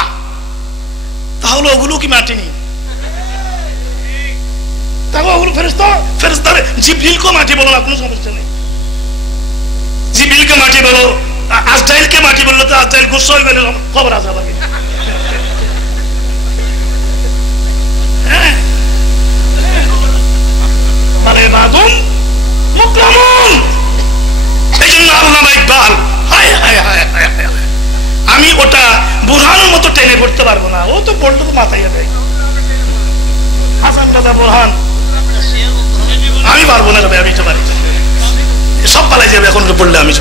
তাহলে ওগুলো কি মাটি নেই? তাহলে ওগুলো ফেরেশতারে জিবরিলকে মাটি বলো না, কোনো সমস্যা নেই। জিবরিলকে মাটি বলো, আজরাইলকে মাটি বললো তো আজরাইল গুসা হয়ে গেলে খবর আছে আবার। বাল ইবাদুম মুকরামুন। এই জন্য আল্লামা ইকবাল, হায় হায় হায় হায় হায়, আমি ওটা বুরহানের মতো টেনে পড়তে পারবো না, ও তো পড়লে তো মাথায় যাবে। হাসান দাদা বুরহান আমি পারবো না, আমি তো পারি, সব পালাই যাবে এখন পড়লে। আমি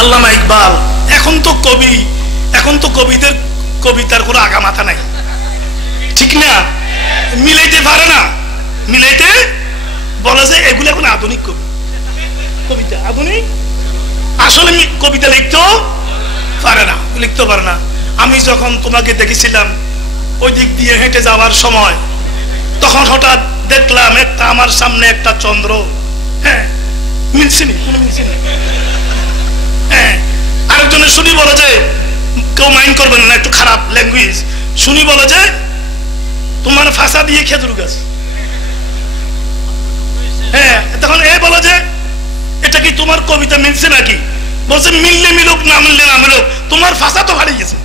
আল্লামা ইকবাল এখন তো কবি, এখন তো কবিদের কবিতার কোনো আগা মাথা নাই, ঠিক না? মিলাইতে পারে না, মিলাইতে বলে যে এগুলো এখন আধুনিক কবি, কবিতা আধুনিক। আসলে কবিতা লিখতেও পারে না, লিখতে পারে না। আমি যখন তোমাকে দেখেছিলাম ওই দিক দিয়ে হেঁটে যাওয়ার সময়, তখন হঠাৎ দেখলাম একটা আমার সামনে একটা চন্দ্র। হ্যাঁ, মিলছিনি, কোনো মিলছিনি। হ্যাঁ, আরেকজনের শুনি বলে যে, কেউ মাইন্ড করবেন না, একটু খারাপ ল্যাঙ্গুয়েজ, শুনি বলে যে তোমার ফাঁসা দিয়ে খেজুর গাছ। হ্যাঁ, তখন এ বলে যে এটা কি তোমার কবিতা মিলছে নাকি? বলছে মিললে মিলুক, না মিললে না মিলুক, তোমার ফাঁসা তো হারিয়ে গেছে।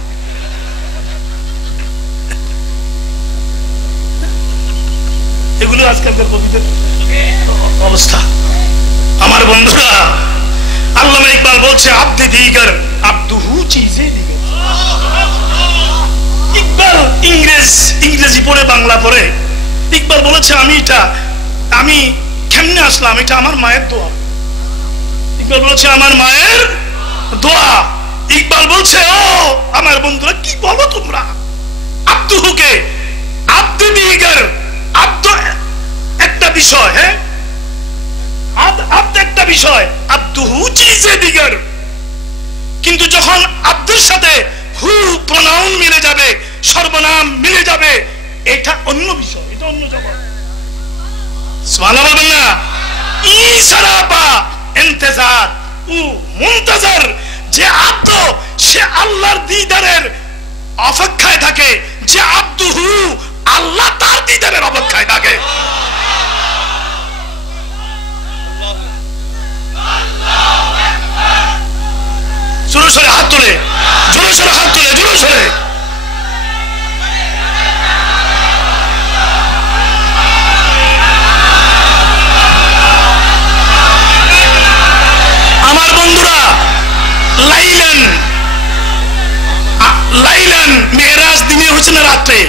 এগুলো আজকালকার কবিতার অবস্থা। আমার বন্ধুরা, আল্লামা ইকবাল বলছে আব্দে দিগার আব্দুহু চিজে দিগার। ইকবাল ইংরেজি পড়ে বাংলা পড়ে ইকবাল বলেছে আমি কেমনে আসলাম, এটা আমার মায়ের দোয়া। ইকবাল বলেছে আমার মায়ের দোয়া। ইকবাল বলছে ও আমার বন্ধুরা, কি বলো তোমরা? আব্দুহুকে আব্দে দিগার, আব্দ একটা বিষয়, হ্যাঁ, আব্দ একটা বিষয়, আব্দুহু চিজে দিগার। কিন্তু যখন আব্দের সাথে হু প্রনাউন মিলে যাবে, সর্বনাম মিলে যাবে, এটা অন্য বিষয়, এটা অন্য জগৎ। সুবহানাল্লাহ বলেন না? ই সারাবা ইন্তজার ও মুনতাজার, যে আব্দ সে আল্লাহর দিদারের অপেক্ষায় থাকে, যে আব্দুহু আল্লাহ তার দিদারের অপেক্ষায় থাকে। জোরে সরে হাত তুলে, জোরে সরে হাত তুলে, জোরে সরে। আমার বন্ধুরা, লাইলান মেরাজ দিনে হচ্ছে না রাত্রে?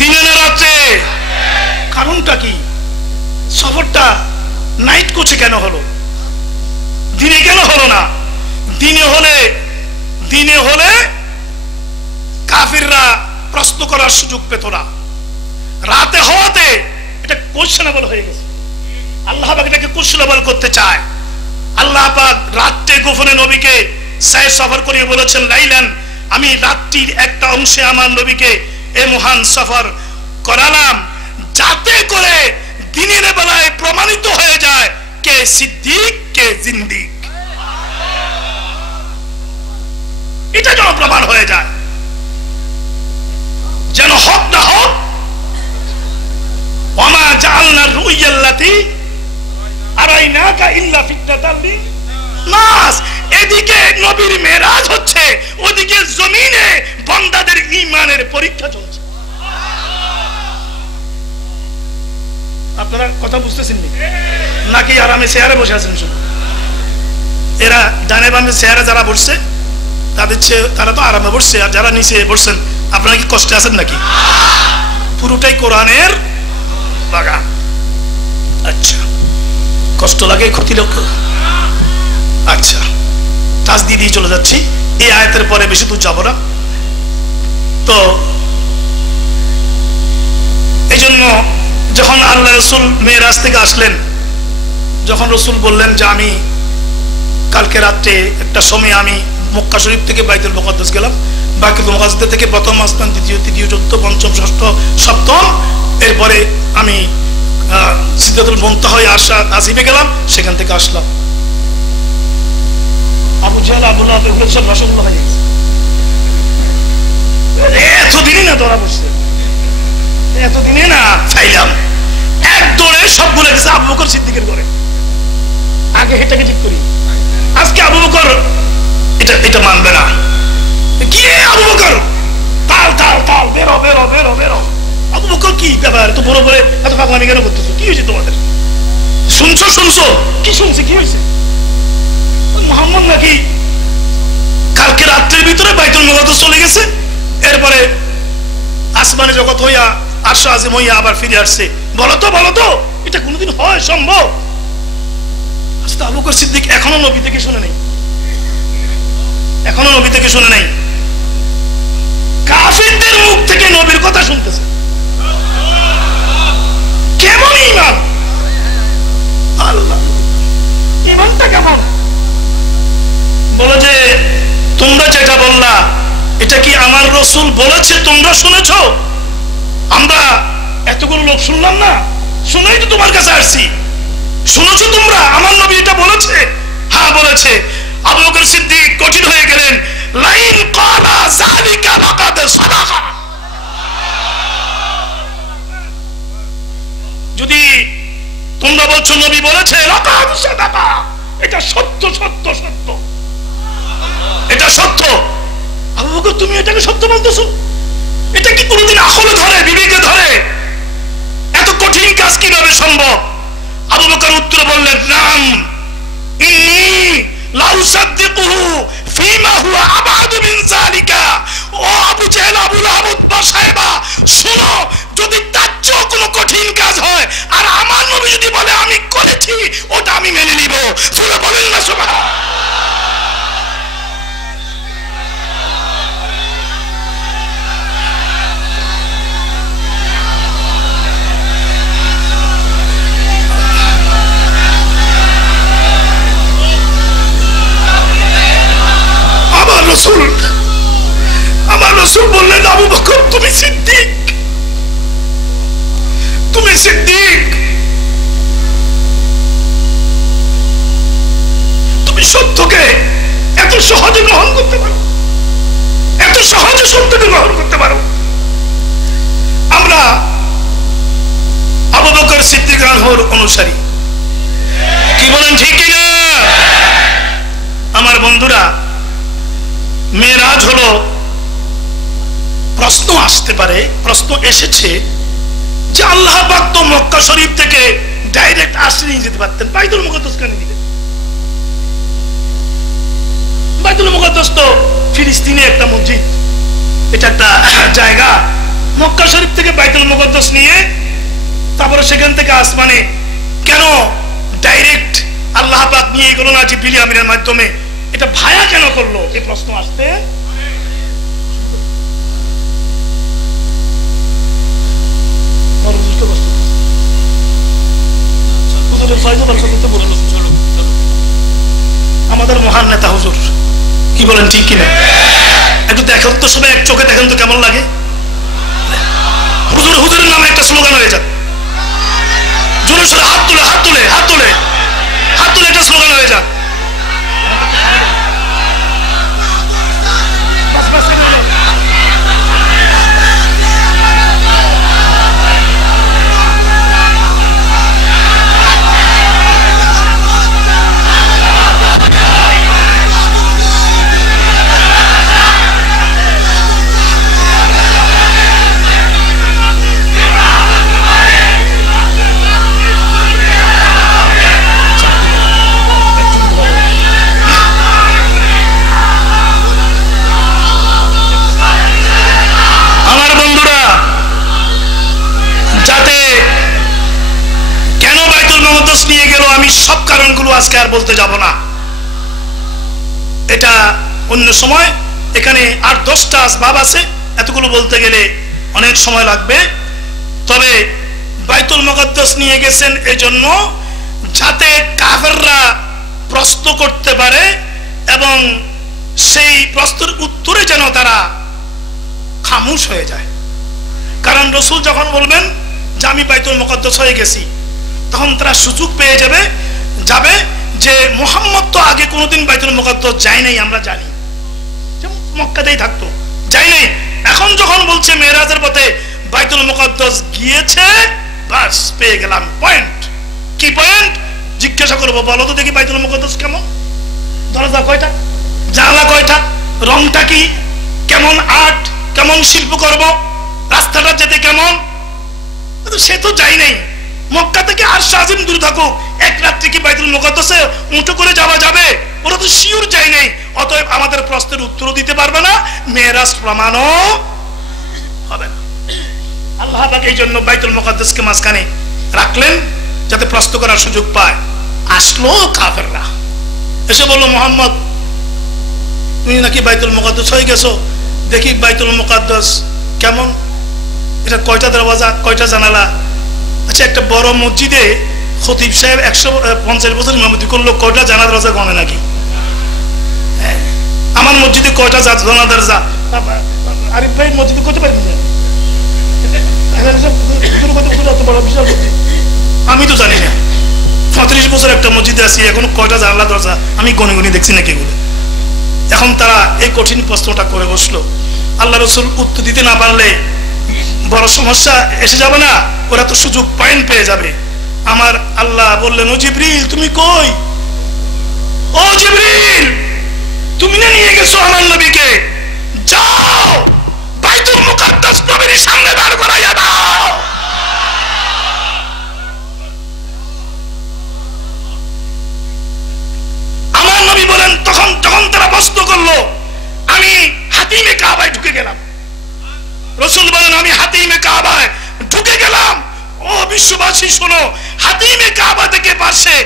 দিনে না রাত্রে? কারণটা কি? সফরটা নাইট কোচে কেন হলো? দিনে কেন হলো না? দিনে হলে কাফিররা প্রশ্ন করার সুযোগ পেত না। রাতে হওয়াতে এটা কোশ্চেনেবল হয়ে গেছে। আল্লাহ পাক এটাকে কোশ্চেনেবল করতে চায়। আল্লাহ পাক রাতে গোপনে নবীকে সায় সফর করিয়ে বলেছেন, লাইলান, আমি রাত্রির একটা অংশে আমার নবীকে এ মহান সফর করালাম, যাতে করে দিনের বেলায় প্রমাণিত হয়ে যায় কে সিদ্দিক কে জিন্দিক। এটা যেন প্রমাণ হয়ে যায়, যেন হক না হক। ওমা জাআলনা রুইয়াল্লাতি আরাইনাকা ইল্লা ফিতনাতাল লিন-নাস। এদিকে নবীর মেরাজ হচ্ছে, ওদিকে জমিনে বান্দাদের ঈমানের পরীক্ষা চলছে। আপনারা কথা বুঝতেছেন নাকি? আরামে চেয়ারে বসে আছেন শুধু? এরা ডানে বামে চেয়ারে যারা বসছে তারা তো আরামে বসছে, আর যারা নিচে বসছেন আপনারা কি কষ্টে আছেন নাকি? পুরোটাই কোরআনের বাগান। আচ্ছা, কষ্ট লাগে, ক্ষতি লোক। আচ্ছা, টাচ দিয়ে দিয়ে চলে যাচ্ছি। এই আয়াতের পরে বেশি দূর যাবো না। তো এই জন্য যখন আল্লাহ রসুল মেরাজ থেকে আসলেন, যখন রসুল বললেন যে আমি কালকে রাত্রে একটা সময় আমি মক্কা শরীফ থেকে বাইতুল মুকাদ্দাস গেলাম, বাইতুল মুকাদ্দাস থেকে প্রথম আসমান, দ্বিতীয়, তৃতীয়, চতুর্থ, পঞ্চম, ষষ্ঠ, সপ্তম, এরপরে আমি সিদরাতুল মুনতাহা আসিফে গেলাম, সেখান থেকে আসলাম। আবু জাহেল, আবু লাহাব এগুলো সব রসগোল্লা হয়ে গেছে। এতদিনই না ধরা পড়ছে, এতদিনে না চাইলাম, এক দৌড়ে সব ভুলে গেছে আবু বকর সিদ্দিকের ঘরে। আগে এটাকে ঠিক করি, আজকে আবু বকর এটা মানবে না। গিয়ে আবু বকর তাল তাল তাল, বেরো বেরো বেরো বেরো। আবু বকর কি ব্যাপার, এত বড় বড় এত পাগলামি কেন করতেছো? কি হয়েছে তোমাদের? শুনছো শুনছো? কি শুনছে? কি হয়েছে? মোহাম্মদ নাকি কালকে রাত্রের ভিতরে বাইতুল মুকাদ্দাস চলে গেছে, এরপরে আসমানে জগৎ হইয়া আরশ আজিম হইয়া আবার ফিরে আসছে। বলো তো এটা কোনোদিন হয় সম্ভব? আবু বকর সিদ্দিক এখনো নবী থেকে শুনে নাই, এখনো নবী থেকে শুনে নাই, কাফিরদের মুখ থেকে নবীর কথা শুনতেছে। কেমন ঈমান! আল্লাহ, ঈমানটা কেমন? বলে যে তোমরা যেটা বললা এটা কি আমার রাসূল বলেছে, তোমরা শুনেছো? আমরা এতগুলো লোক শুনলাম না, শুনেই তো তোমার কাছে আসছি। শুনেছো তোমরা আমার নবী এটা বলেছে? হ্যাঁ বলেছে। আবু বকর সিদ্দিক কঠিন হয়ে গেলেন। লাইন ক্বালা যালিকা লাকাদ সাদাকা, যদি তোমরা বলছো নবী বলেছে লাকাদ সাদাকা, এটা সত্য সত্য সত্য, এটা সত্য। আবু বকর তুমি এটাকে সত্য বলতেছো? এটা কি কোনোদিন আকলে ধরে, বিবেকে ধরে? এত কঠিন কাজ কিভাবে সম্ভব? আবু বকর উত্তর বললেন, নাম ইন্নী লা উসাদ্দিকুহু ফীমা হুয়া আবাদু মিন যালিকা। ও আবু জাহেল, আবু লাহাব, উতবা সাহেবা, শোনো, যদি তার চেয়েও কোনো কঠিন কাজ হয় আর আমার নবী যদি বলে আমি করেছি, ওটা আমি মেনে নিব। সুবহানাল্লাহ, বলেন না সুবহানাল্লাহ। আমার রাসূল বললেন, আবু বকর তুমি সিদ্দিক, তুমি সিদ্দিক, তুমি সত্যকে এত সহজে গ্রহণ করতে পারো, এত সহজে সত্যকে গ্রহণ করতে পারো। আমরা আবু বকর সিদ্দিক রাদিয়াল্লাহু আনহুর অনুসারী, কি বলেন ঠিক কিনা? আমার বন্ধুরা, মেরাজ হলো, প্রশ্ন আসতে পারে, প্রশ্ন এসেছে যে আল্লাহ পাক তো মক্কা শরীফ থেকে ডাইরেক্ট আসলে নিয়ে যেতে পারতেন, বাইতুল মুকাদ্দাস কেন দিলেন? বাইতুল মুকাদ্দাস তো ফিলিস্তিনে একটা মসজিদ, এটা একটা জায়গা। মক্কা শরীফ থেকে বাইতুল মুকাদ্দাস নিয়ে তারপরে সেখান থেকে আসমানে কেন ডাইরেক্ট আল্লাহ পাক নিয়ে গেল না জিবরিল আমিনের মাধ্যমে? এটা ভায়া কেন করলো? এই প্রশ্ন আসতে আমাদের মহান নেতা হুজুর, কি বলেন ঠিক কিনা? একটু দেখেন তো সবাই, এক চোখে দেখেন তো কেমন লাগে। হুজুর হুজুরের নামে একটা স্লোগান হয়ে যাক, জোরে সোরে হাত তুলে হাত তুলে হাত তুলে হাত তুলে একটা স্লোগান হয়ে যাক। মুকাদ্দাস নিয়ে গেল। আমি সব কারণগুলো আজকে আর বলতে যাব না, এটা অন্য সময়। এখানে 8-10টা আসবাব আছে, এতগুলো বলতে গেলে অনেক সময় লাগবে। তবে বাইতুল মুকাদ্দাস নিয়ে গেছেন এজন্য যাতে কাফেররা প্রশ্ন করতে পারে এবং সেই প্রশ্নের উত্তরে যেন তারা খামোশ হয়ে যায়। কারণ রাসূল যখন বলবেন যে আমি বাইতুল মুকাদ্দাস হয়ে গেছি, তখন তারা সুযোগ পেয়ে যাবে যে মুহাম্মদ তো আগে কোনোদিন বাইতুল মুকাদ্দাস যায় নাই, আমরা জানি, মক্কাতেই থাকতো, যাই নাই। এখন যখন বলছে মেরাজের পথে বাইতুল মুকাদ্দাস গিয়েছে, বাস পেয়ে গেলাম পয়েন্ট। কি পয়েন্ট জিজ্ঞাসা করবো, বলো তো দেখি বাইতুল মুকাদ্দাস কেমন, দরজা কয়টা, জানালা কয়টা, রংটা কি, কেমন আর্ট, কেমন শিল্প করব, রাস্তাটা যেতে কেমন। সে তো যাই নাই মক্কা থেকে, আর শাহিম দূর থাকুক, এক রাত্রি কি বাইতুল মুকাদ্দাসে উঁচু করে যাওয়া যাবে? ওরা তো শিওর যাই নাই, অতএব আমাদের প্রশ্নের উত্তর দিতে পারবে না, মেরাজ প্রমাণও হবে না। আল্লাহ পাক এই জন্য বাইতুল মুকাদ্দাসকে মাঝখানে রাখলেন যাতে প্রশ্ন করার সুযোগ পায়। আসলো কাফেররা, এসে বলল মুহাম্মদ তুমি নাকি বাইতুল মুকাদ্দাস হয়ে গেছো, দেখি বাইতুল মুকাদ্দাস কেমন, এটা কয়টা দরওয়াজা, কয়টা জানালা? আচ্ছা, একটা বড় মসজিদে খতিব সাহেব 150 বছর ইমামতি করলো, কয়টা জানা দরজা গণে নাকি? আমার মসজিদে কয়টা জানা দরজা? আরিফ ভাই মসজিদে করতে পারি না, আমি তো জানি না। 35 বছর একটা মসজিদে আছি, এখন কয়টা জানালা দরজা আমি গনে গনে দেখছি নাকি এগুলো। এখন তারা এই কঠিন প্রশ্নটা করে বসলো। আল্লাহ রাসূল উত্তর দিতে না পারলে বড় সমস্যা এসে যাবে না? ওরা তো সুযোগ পয়েন্ট পেয়ে যাবে। আমার আল্লাহ বললেন, ও জিবরিল তুমি কই? ও জিবরিল তুমি না নিয়ে গেছো আমার নবীকে, যাও বাইতুল মুকাদ্দাস নবীর সামনে দাঁড় করাইয়া দাও। আমার নবী বলেন, তখন তারা প্রশ্ন করলো, আমি হাতিমে কাবায় ঢুকে গেলাম। রাসূল বলেন, আমি হাতিমে কাবায় ঢুকে গেলাম। ও বিশ্ববাসী শোনো, হাতিমে কাবা থেকে পাশে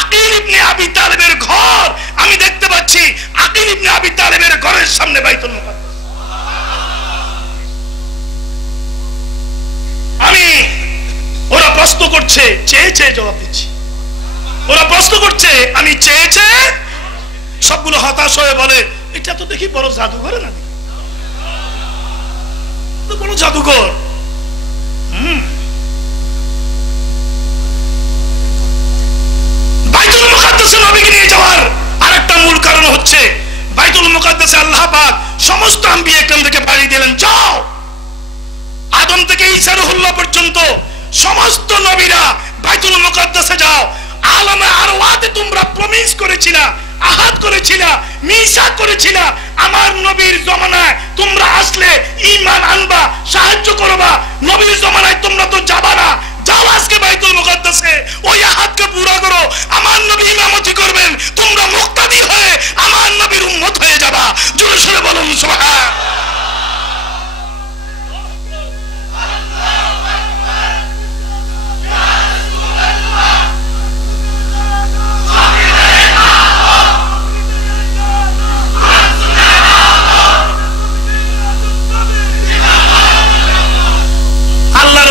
আকিল ইবনে আবি তালেবের ঘর আমি দেখতে পাচ্ছি। আকিল ইবনে আবি তালেবের ঘরের সামনে বাইতুল মুকাদ্দাস। ওরা প্রশ্ন করছে, চেয়ে চেয়ে জবাব দিচ্ছি। ওরা প্রশ্ন করছে, আমি চেয়ে চেয়ে। সবগুলো হতাশ হয়ে বলে, এটা তো দেখি বড় জাদুঘর না, বড় জাদুঘর। বাইতুল মুকাদ্দাসে নবীকে নিয়ে যাওয়ার আরেকটা মূল কারণ হচ্ছে, বাইতুল মুকাদ্দাসে আল্লাহ পাক সমস্ত আম্বিয়া কেরাম থেকে বাড়ি দিলেন, যাও আদম থেকে ঈসা রুহুল্লাহ পর্যন্ত সমস্ত নবীরা বাইতুল মুকাদ্দাসে যাও। আলামে আরওয়াতে তোমরা প্রমিস করেছিলা, আহাদ করেছিলা, মিসাক করেছিলা, আমার নবীর জমানায় তোমরা আসলে ঈমান আনবা, সাহায্য করবা। নবীর জমানায় তোমরা তো যাবা না, যাও আজকে বাইতুল মুকাদ্দাসে, ওই আহাদকে পুরা করো। আমার নবী ইমামতি করবেন, তোমরা মুক্তাদি হয়ে আমার নবীর উম্মত হয়ে যাবা। জোরে সোরে বলুন সুবহান।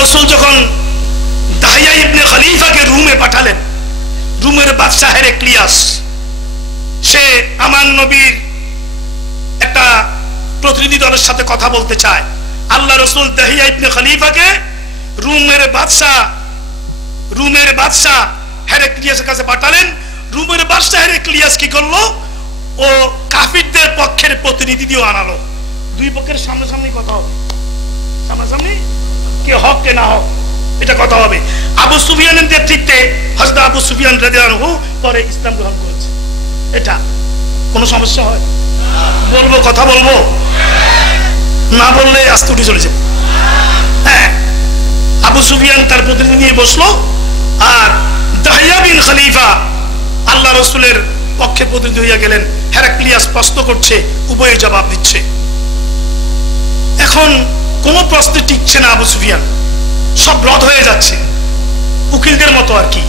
রাসূল যখন দাহিয়া ইবনে খলিফাকে রুমে পাঠালেন, রুমের বাদশা হেরাক্লিয়াস, সে আমার নবীর একটা প্রতিনিধি দলের সাথে কথা বলতে চায়। আল্লাহ রাসূল দাহিয়া ইবনে খলিফাকে রুমের বাদশা হেরাক্লিয়াসের কাছে পাঠালেন। রুমের বাদশা হেরাক্লিয়াস কি করলো, ও কাফিরদের পক্ষের প্রতিনিধি দিয়ে আনালো। দুই পক্ষের সামনাসামনি কথা হবে, সামনাসামনি কে হক কে না হক এটা কথা হবে। আবু সুফিয়ানের নেতৃত্বে হযরত আবু সুফিয়ান রাদিয়াল্লাহু আনহু পরে ইসলাম গ্রহণ করেছে। এটা কোনো সমস্যা হয়? বলবো, কথা বলবো, না বললে আস্তে উঠে চলেছে। হ্যাঁ, আবু সুফিয়ান তার প্রতিনিধি নিয়ে বসলো, আর দাহিয়া বিন খলিফা আল্লাহ রাসূলের পক্ষে প্রতিনিধি হইয়া গেলেন। হেরাক্লিয়াস প্রশ্ন করছে, উভয়ে জবাব দিচ্ছে। এখন কোন প্রশ্নে টিকছে না আবু সুফিয়ান, সব রদ হয়ে যাচ্ছে, উকিলদের মতো আর কি।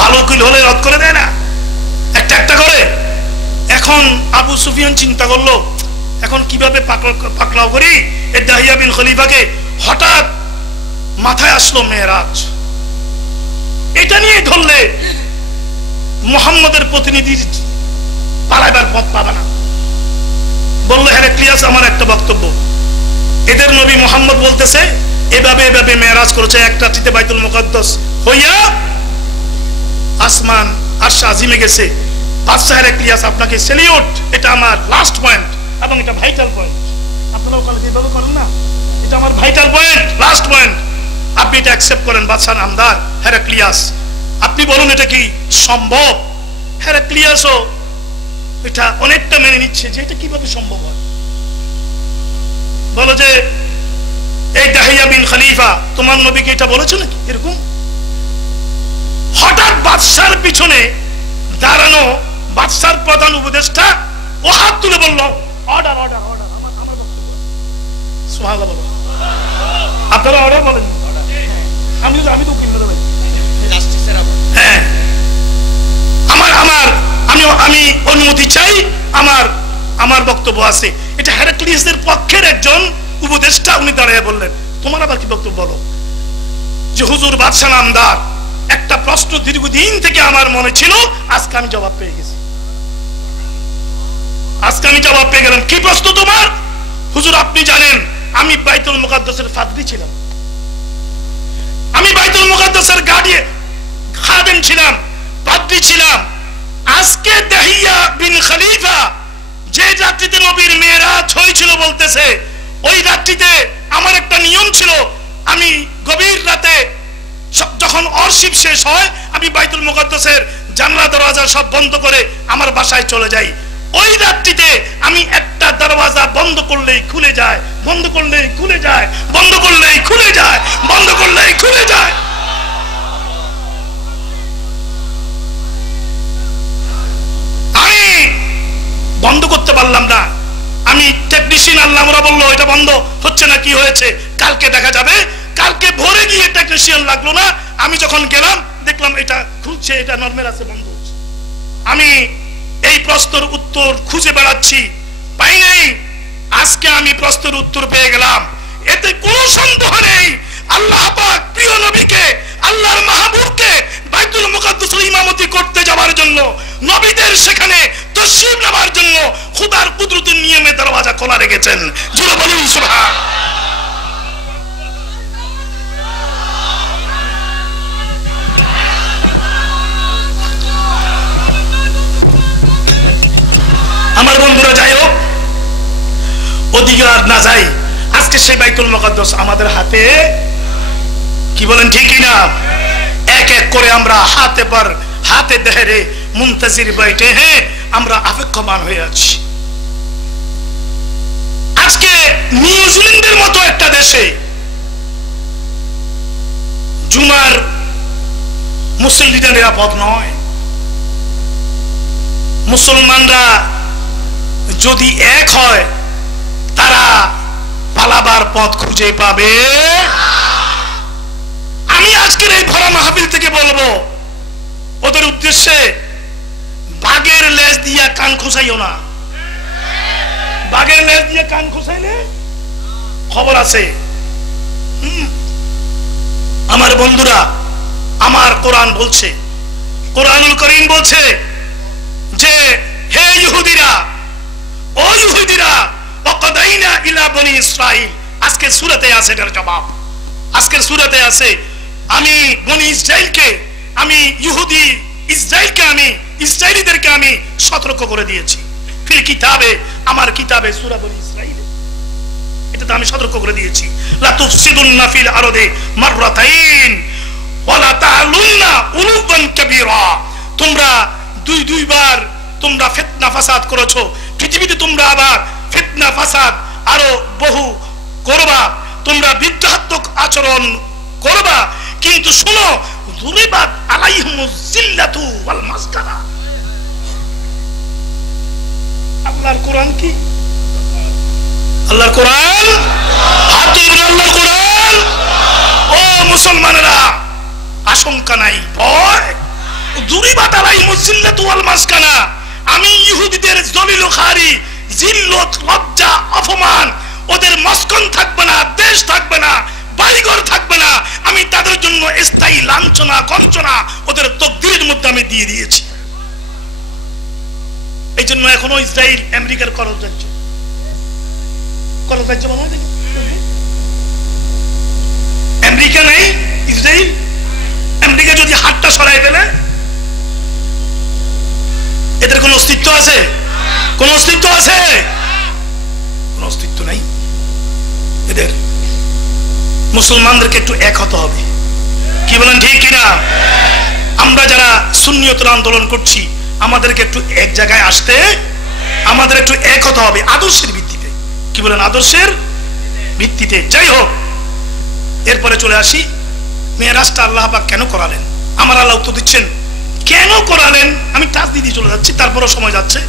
ভালো উকিল হলে রদ করে দেয় না, একটা একটা করে। এখন আবু সুফিয়ান চিন্তা করলো এখন কিভাবে পাকড়াও করি এই দাহিয়া বিন খলিফাকে। হঠাৎ মাথায় আসলো মেরাজ, এটা নিয়ে ধরলে মুহাম্মদের প্রতিনিধির পালাইবার পথ পাবে না। বললো হেরাক্লিয়াস, আমার একটা বক্তব্য, এদের নবী মুহাম্মদ বলতেছে এভাবে এভাবে মেরাজ করেছে, একটা রাত্রিতে বাইতুল মুকাদ্দাস হইয়া আসমান আরশ আজিমে গেছে। বাদশাহ হেরাক্লিয়াস, আপনাকে সেলিউট, এটা আমার লাস্ট পয়েন্ট এবং এটা ভাইটাল পয়েন্ট। আপনারাও কালকে এইভাবে করেন না, এটা আমার ভাইটাল পয়েন্ট, লাস্ট পয়েন্ট, আপনি এটা অ্যাকসেপ্ট করেন বাদশাহ নামদার হেরাক্লিয়াস, আপনি বলুন এটা কি সম্ভব। হেরাক্লিয়াসও এটা অনেকটা মেনে নিচ্ছে যে এটা কিভাবে সম্ভব হয়। বলো যে এই দাহিয়া বিন খলিফা তোমার নবীকে এটা বলেছে নাকি এরকম। হঠাৎ বাদশার পিছনে দাঁড়ানো বাদশার প্রধান উপদেষ্টা ও হাত তুলে বলল অর্ডার অর্ডার অর্ডার, আমার বক্তব্য। সুবহানাল্লাহ বলো, আপনারা অর্ডার বলেন। আমি তো উকিল ভাই, হ্যাঁ আমি অনুমতি চাই, আমার বক্তব্য আছে। এটা হেরাক্লিয়াসের পক্ষের একজন উপদেষ্টা, উনি দাঁড়িয়ে বললেন তোমার আবার কি বক্তব্য বলো। যে হুজুর বাদশাহ নামদার, একটা প্রশ্ন দীর্ঘদিন থেকে আমার মনে ছিল, আজকে আমি জবাব পেয়ে গেছি, আজকে আমি জবাব পেয়ে গেলাম। কি প্রশ্ন তোমার? হুজুর আপনি জানেন আমি বাইতুল মুকাদ্দাসের ফাদরি ছিলাম, আমি বাইতুল মুকাদ্দাসের গার্ডিয়ান খাদেম ছিলাম, পাদ্রী ছিলাম। আজকে দাহিয়া বিন খলিফা যে রাত্রিতে নবীর মেরাজ হয়েছিল বলতেছে, ওই রাত্রিতে আমার একটা নিয়ম ছিল, আমি গভীর রাতে যখন অর্শিপ শেষ হয় আমি বাইতুল মুকাদ্দাসের জানলা দরজা সব বন্ধ করে আমার বাসায় চলে যাই। ওই রাত্রিতে আমি একটা দরজা বন্ধ করলেই খুলে যায়, বন্ধ করলেই খুলে যায়, বন্ধ করলেই খুলে যায়, বন্ধ করলেই খুলে যায়। আমি বন্ধ করতে পারলাম না, আমি টেকনিশিয়ান আনলাম, ওরা বললো এটা বন্ধ হচ্ছে না, কি হয়েছে কালকে দেখা যাবে। কালকে ভোরে গিয়ে টেকনিশিয়ান লাগলো না, আমি যখন গেলাম দেখলাম এটা খুলছে, এটা নরমাল আছে, বন্ধ হচ্ছে। আমি এই প্রশ্নের উত্তর খুঁজে বেড়াচ্ছি, পাই নাই। আজকে আমি প্রশ্নের উত্তর পেয়ে গেলাম। এতে কোনো সন্দেহ নেই আল্লাহ পাক প্রিয় নবীকে, আল্লাহর মাহবুবকে বাইতুল মুকাদ্দাসে ইমামতি করতে যাওয়ার জন্য, নবীদের সেখানে তশরিফ নেওয়ার জন্য খোদার কুদরতের নিয়মে দরওয়াজা খোলা রেখেছেন। জোরে বলুন সুবহান। আমার বন্ধুরা, যাই হোক ওদিকে আর না যাই, আজকে সেই বাইতুল মুকাদ্দাস আমাদের হাতে, কি বলেন ঠিকই না? এক এক করে আমরা হাতে পর হাতে দেহরে মুনতাজির বাইটে হ্যাঁ আমরা অপেক্ষমান হয়ে আছি। আজকে নিউজিল্যান্ডের মতো একটা দেশে জুমার মুসল্লিরা নিরাপদ নয়। মুসলমানরা যদি এক হয় তারা পালাবার পথ খুঁজে পাবে। আমি আজকের এই ভরা মাহফিল থেকে বলবো ওদের উদ্দেশ্যে, বাঘের লেজ দিয়ে কান খুঁচাইও না। বাঘের লেজ দিয়ে কান খুঁচাইলে খবর আছে। আমার বন্ধুরা, আমার কোরআন বলছে, কোরআনুল কারীম বলছে যে হে ইহুদিরা, ও ইহুদিরা, ওয়াকাদাইনা ইলা বনি ইসরাইল। আজকে সূরাতে আছে এটার জবাব, আজকের সূরাতে আছে। আমি বনি ইসরাইলকে, আমি ইহুদি ইসরাইলকে, আমি ইসরাইলীদেরকে আমি সতর্ক করে দিয়েছি। ফিল কিতাবে, আমার কিতাবে সূরা বনি ইসরাইল, এটাতে আমি সতর্ক করে দিয়েছি। লা তুফসিদুন্না ফিল আরদি মাররাতাইন ওয়া লা তা'লুন্না উলুবান কাবীরা। তোমরা দুইবার তোমরা ফিতনা ফাসাদ করেছো পৃথিবীতে, তোমরা আবার ফিতনা ফাসাদ আরো বহু করবা, তোমরা বিদ্রোহাত্মক আচরণ করবা। কিন্তু শুনো, যুরিবাত আলাইহিমুজ জিল্লাতু ওয়াল মাসকানা। আল্লাহর কোরআন কি? আল্লাহর কোরআন, আল্লাহর কোরআন। ও মুসলমানেরা, আশঙ্কা নাই, ভয় দুরিবাতারাই মুসিল্লাতু ওয়াল মাসকানা, আমি ইহুদিদের জলিল ও খারি, জিল্লত, লজ্জা, অপমান, ওদের মাসকন থাকবে না, দেশ থাকবে না, বাড়িঘর থাকবে না, আমি তাদের জন্য স্থায়ী লাঞ্ছনা গঞ্চনা ওদের তকদিরের মধ্যে আমি দিয়ে দিয়েছি। এই জন্য এখনো ইসরায়েল আমেরিকার কররাজ্য মনে হয়, আমেরিকা নেই ইসরায়েল। আমেরিকা যদি হাতটা সরাই ফেলে, এদের কোন অস্তিত্ব আছে? কোন অস্তিত্ব আছে? কোন অস্তিত্ব নাই এদের। মুসলমানদেরকে একটু এক হতে হবে, কি বলেন ঠিক কিনা? আমরা যারা সুন্নিয়তের আন্দোলন করছি, আমাদেরকে একটু এক জায়গায় আসতে, আমাদের একটু এক হতে হবে আদর্শের ভিত্তিতে, কি বলেন? আদর্শের ভিত্তিতে। যাই হোক, এরপরে চলে আসি, মেরাজটা আল্লাহ পাক কেন করালেন? আমার আল্লাহ উত্তর দিচ্ছেন কেন করালেন। আমি টাচ দিয়ে চলে যাচ্ছি, তারপরও সময় যাচ্ছে।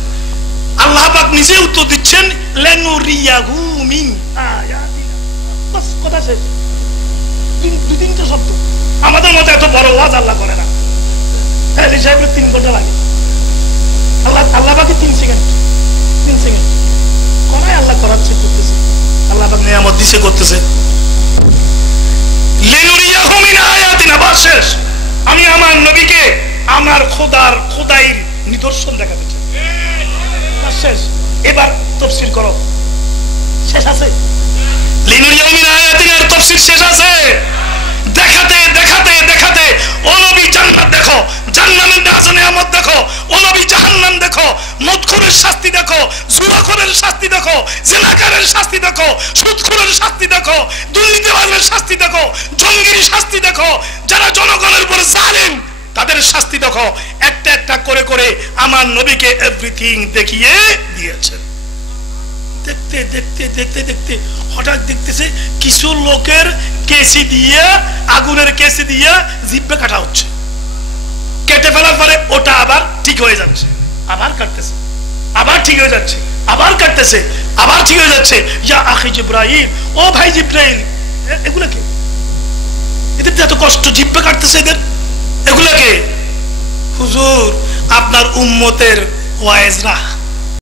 আল্লাহ পাক নিজে উত্তর দিচ্ছেন, লানুরিয়াহু মিন আয়াতিনা। বাস, কথা শেষ। দুই তিনটা শব্দ। আমাদের মতো এত বড় ওয়াজ আল্লাহ করে না। আলী সাহেবের 3 ঘন্টা লাগে, আল্লাহ পাকে 3 সেকেন্ড করায়, আল্লাহ করাচ্ছে, করতেছে। আল্লাহ পাক নিয়ামত দিছে, করতেছে। লিনুরিয়াহু মিন আয়াতিনা, বাস শেষ। আমি আমার নবীকে আমার খোদাইর নিদর্শন দেখাতে চাই, বাস শেষ। এবার তাফসীর করো, শেষ আছে? লিনুরিয়াহু মিন আয়াতিনার তাফসীর শেষ আছে? দেখাতে দেখাতে দেখাতে ও নবী জান্নাত দেখো, জান্নাতের নাজ নিয়ামত দেখো, ও নবী জাহান্নাম দেখো, মদখোরের শাস্তি দেখো, জুয়াখোরের শাস্তি দেখো, জিনাকারের শাস্তি দেখো, সুদখোরের শাস্তি দেখো, দুর্নীতিবাজের শাস্তি দেখো, জঙ্গির শাস্তি দেখো, যারা জনগণের উপর জালেম তাদের শাস্তি দেখো। একটা একটা করে করে আমার নবীকে এভরিথিং দেখিয়ে দিয়েছেন। দেখতে দেখতে দেখতে দেখতে হঠাৎ দেখতেছে কিছু লোকের কেসি দিয়ে, আগুনের কেসি দিয়ে জিব্বে কাটা হচ্ছে। কেটে ফেলার পরে ওটা আবার ঠিক হয়ে যাচ্ছে, আবার কাটতেছে, আবার ঠিক হয়ে যাচ্ছে, আবার কাটতেছে, আবার ঠিক হয়ে যাচ্ছে। ইয়া আখি জিব্রাইল, ও ভাই জিব্রাইল, এগুলা কে? এদের এত কষ্ট, জিব্বে কাটতেছে এদের, এগুলা কে? হুজুর, আপনার উম্মতের ওয়াইজরা।